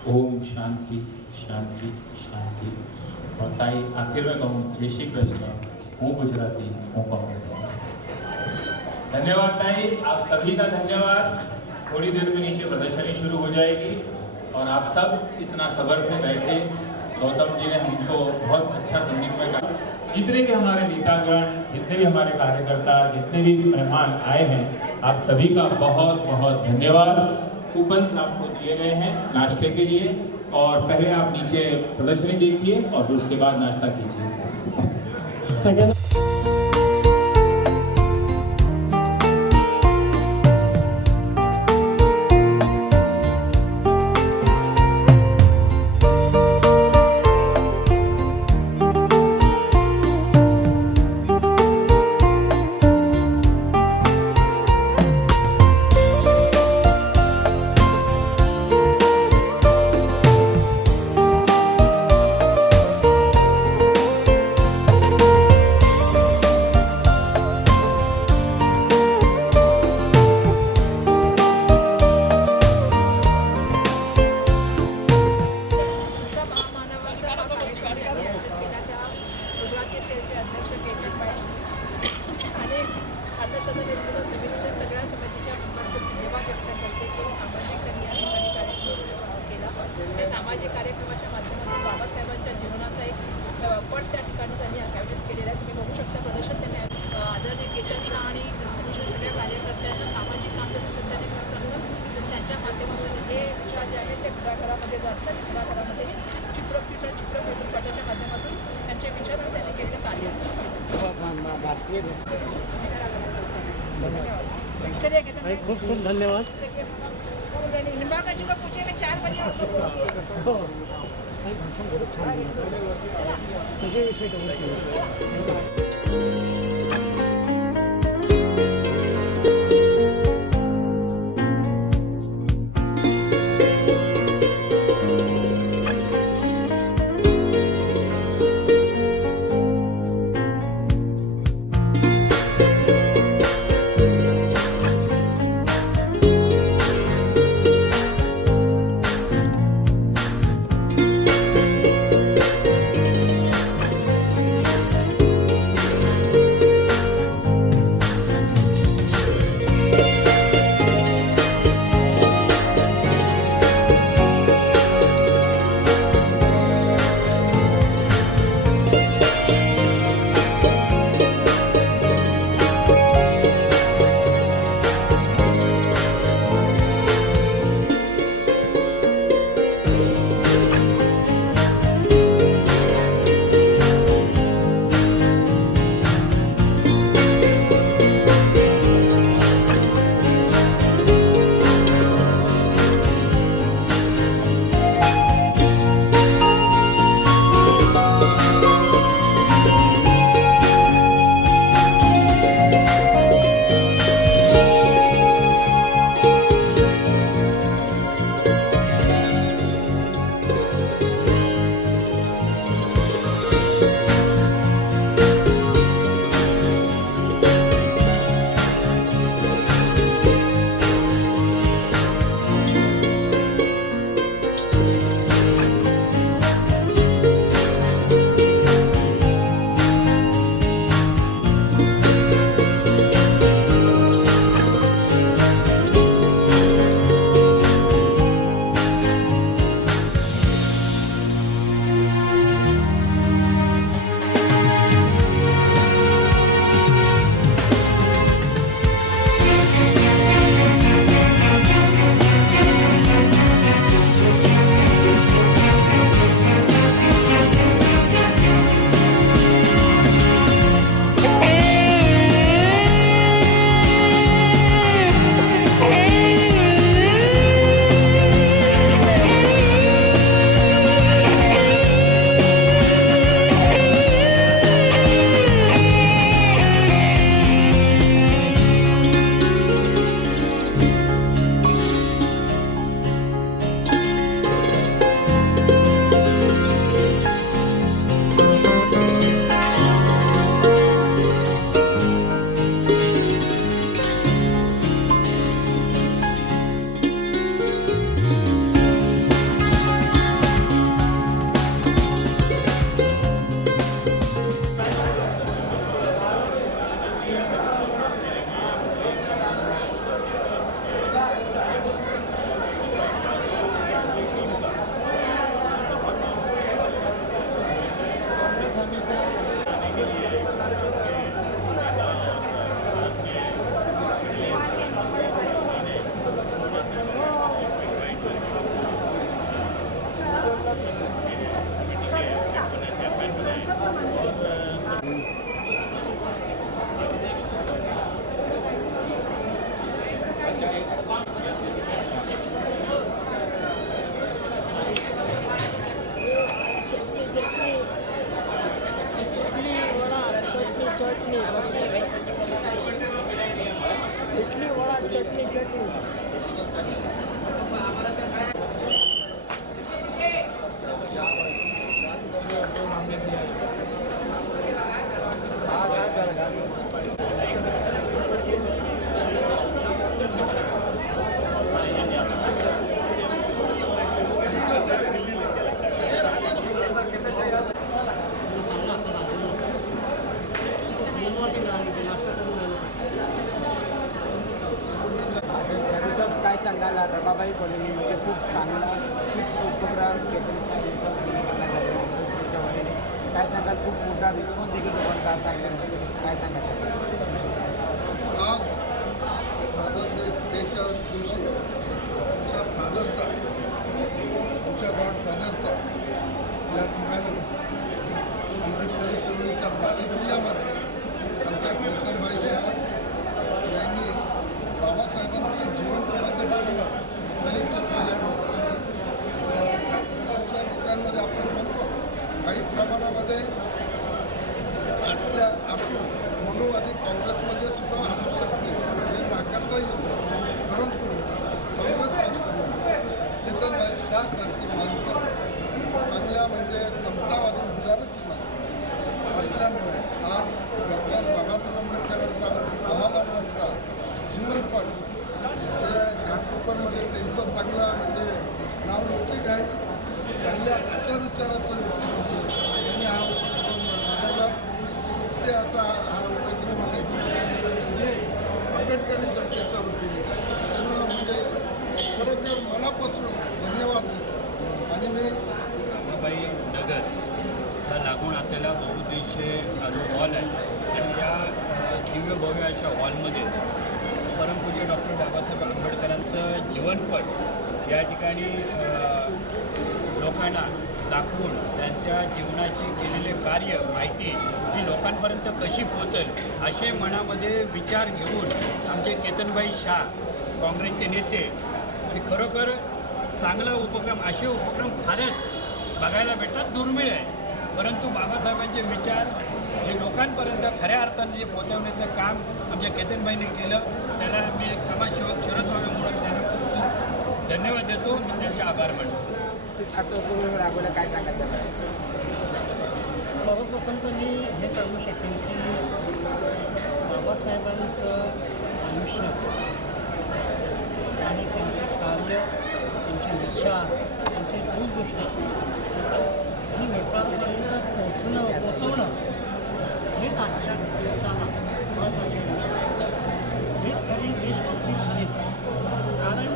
ओम शांति शांति शांति। और ताई आखिर में कहूँ जय श्री कृष्ण, हूँ गुजराती, हूँ कांग्रेस। धन्यवाद ताई, आप सभी का धन्यवाद। थोड़ी देर में नीचे प्रदर्शनी शुरू हो जाएगी और आप सब इतना सब्र से बैठे। गौतम जी ने हमको बहुत अच्छा संगीतमय कहा। जितने भी हमारे नेतागण, जितने भी हमारे कार्यकर्ता, जितने भी मेहमान आए हैं, आप सभी का बहुत बहुत धन्यवाद। कूपन आपको दिए गए हैं नाश्ते के लिए, और पहले आप नीचे प्रदर्शनी देखिए और फिर उसके बाद नाश्ता कीजिए। गुजराती सेलचे अध्यक्ष केतन भाई आणि अर्थशास्त्र निर्मूलन समितीच्या सगळ्या समितीच्या memberचे धन्यवाद व्यक्त करते की सामाजिक कार्य या ठिकाणी कार्यक्रम केला. त्या सामाजिक कार्यक्रमाच्या माध्यमातून बाबासाहेबांच्या जीवनाचा एक पट त्या ठिकाणी त्यांनी आयोजित केलेला आहे. तुम्ही बघू शकता प्रदर्शन त्यांनी आदरणीय केतन शाह आणि अतिशय सगळ्या कार्यकर्त्यांना सामाजिक काम त्यांनी करत असतात. त्यांच्या माध्यमातून हे विचार जे आहेत ते घराघरामध्ये जातात आणि घराघरामध्ये चित्रपटाच्या माध्यमातून त्यांचे विचार त्यांनी केलेले कार्य असतात. चलिए केतन भाई, खूब खूब धन्यवाद। निम्बाकर जी को पूछे मैं 4 बजे काय सांगाल रमाबाई कॉलनीमध्ये खूप चांगला उपक्रम केतन साहेब यांच्या वतीने काय सांगाल खूप मोठा रिस्पॉन्स देखील लोकांचा चांगला काय सांगाल आज फादर डेच्या दिवशी आमच्या फादरचा आमच्या गॉडफादरचा या ठिकाणी आंबेडकरी चळवळीच्या बालेकिल्ल्यामध्ये आमच्या केतनभाई शाह यांनी बाबासाहेबांच्या जीवनपणाचं ठरवलं बलिच्छत्र इकडच्या लोकांमध्ये आपण म्हणतो काही प्रमाणामध्ये आतल्या आतून मनोवादी काँग्रेसमध्ये सुद्धा असू शकते हे नाकारता येत नाही. परंतु काँग्रेस पक्षामध्ये केतनभाई शाहसारखी माणसं चांगल्या म्हणजे समतावादी विचाराची माणसं असल्यामुळे आज डॉक्टर बाबासाहेब आंबेडकरांचा महामानवांचा जीवनपट हे घाटकोपरमध्ये त्यांचं चांगलं म्हणजे नाव लौकिक आहे. चांगल्या आचारविचाराचं व्यक्तिमत्व त्यांनी हा उपक्रम राबवला. ते असा हा उपक्रम आहे. हे आंबेडकरी जनतेच्या वतीने त्यांना म्हणजे खरोखर मनापासून धन्यवाद देतो. आणि मी रमाबाई नगर ला लागून असलेला बहुउद्देशीय जो हॉल आहे आणि या दिव्य भव्य अशा हॉलमध्ये परमपूज्य डॉक्टर बाबासाहेब आंबेडकरांचं जीवनपट या ठिकाणी लोकांना दाखवून त्यांच्या जीवनाची केलेले कार्य माहिती ही लोकांपर्यंत कशी पोहोचेल असे मनामध्ये विचार घेऊन आमचे केतनभाई शाह काँग्रेसचे नेते आणि खरोखर चांगला उपक्रम असे उपक्रम फारच बघायला भेटतात, दुर्मिळ आहे. परंतु बाबासाहेबांचे विचार जे लोकांपर्यंत खऱ्या अर्थाने जे पोहोचवण्याचं काम आमच्या केतनबाईंनी केलं त्याला मी एक समाजसेवक शरद भावे म्हणून त्यांना खूप खूप धन्यवाद देतो. मी त्यांचे आभार मानतो. असं उपक्रम राबवलं काय सांगाल त्याला सर्वप्रथम तर मी हे सांगू शकेन की बाबासाहेबांचं आयुष्य आणि त्यांचे कार्य, त्यांचे विचार, त्यांची दूरदृष्टी ही लोकांपर्यंत पोचवणं हेच आजच्या दिवसाला महत्त्वाची गोष्ट आहे. हेच खरी देशभक्ती आहे. कारण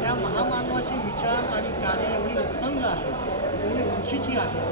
त्या महामानवाचे विचार आणि कार्य एवढी उत्तंग आहे, एवढी उंचीची आहे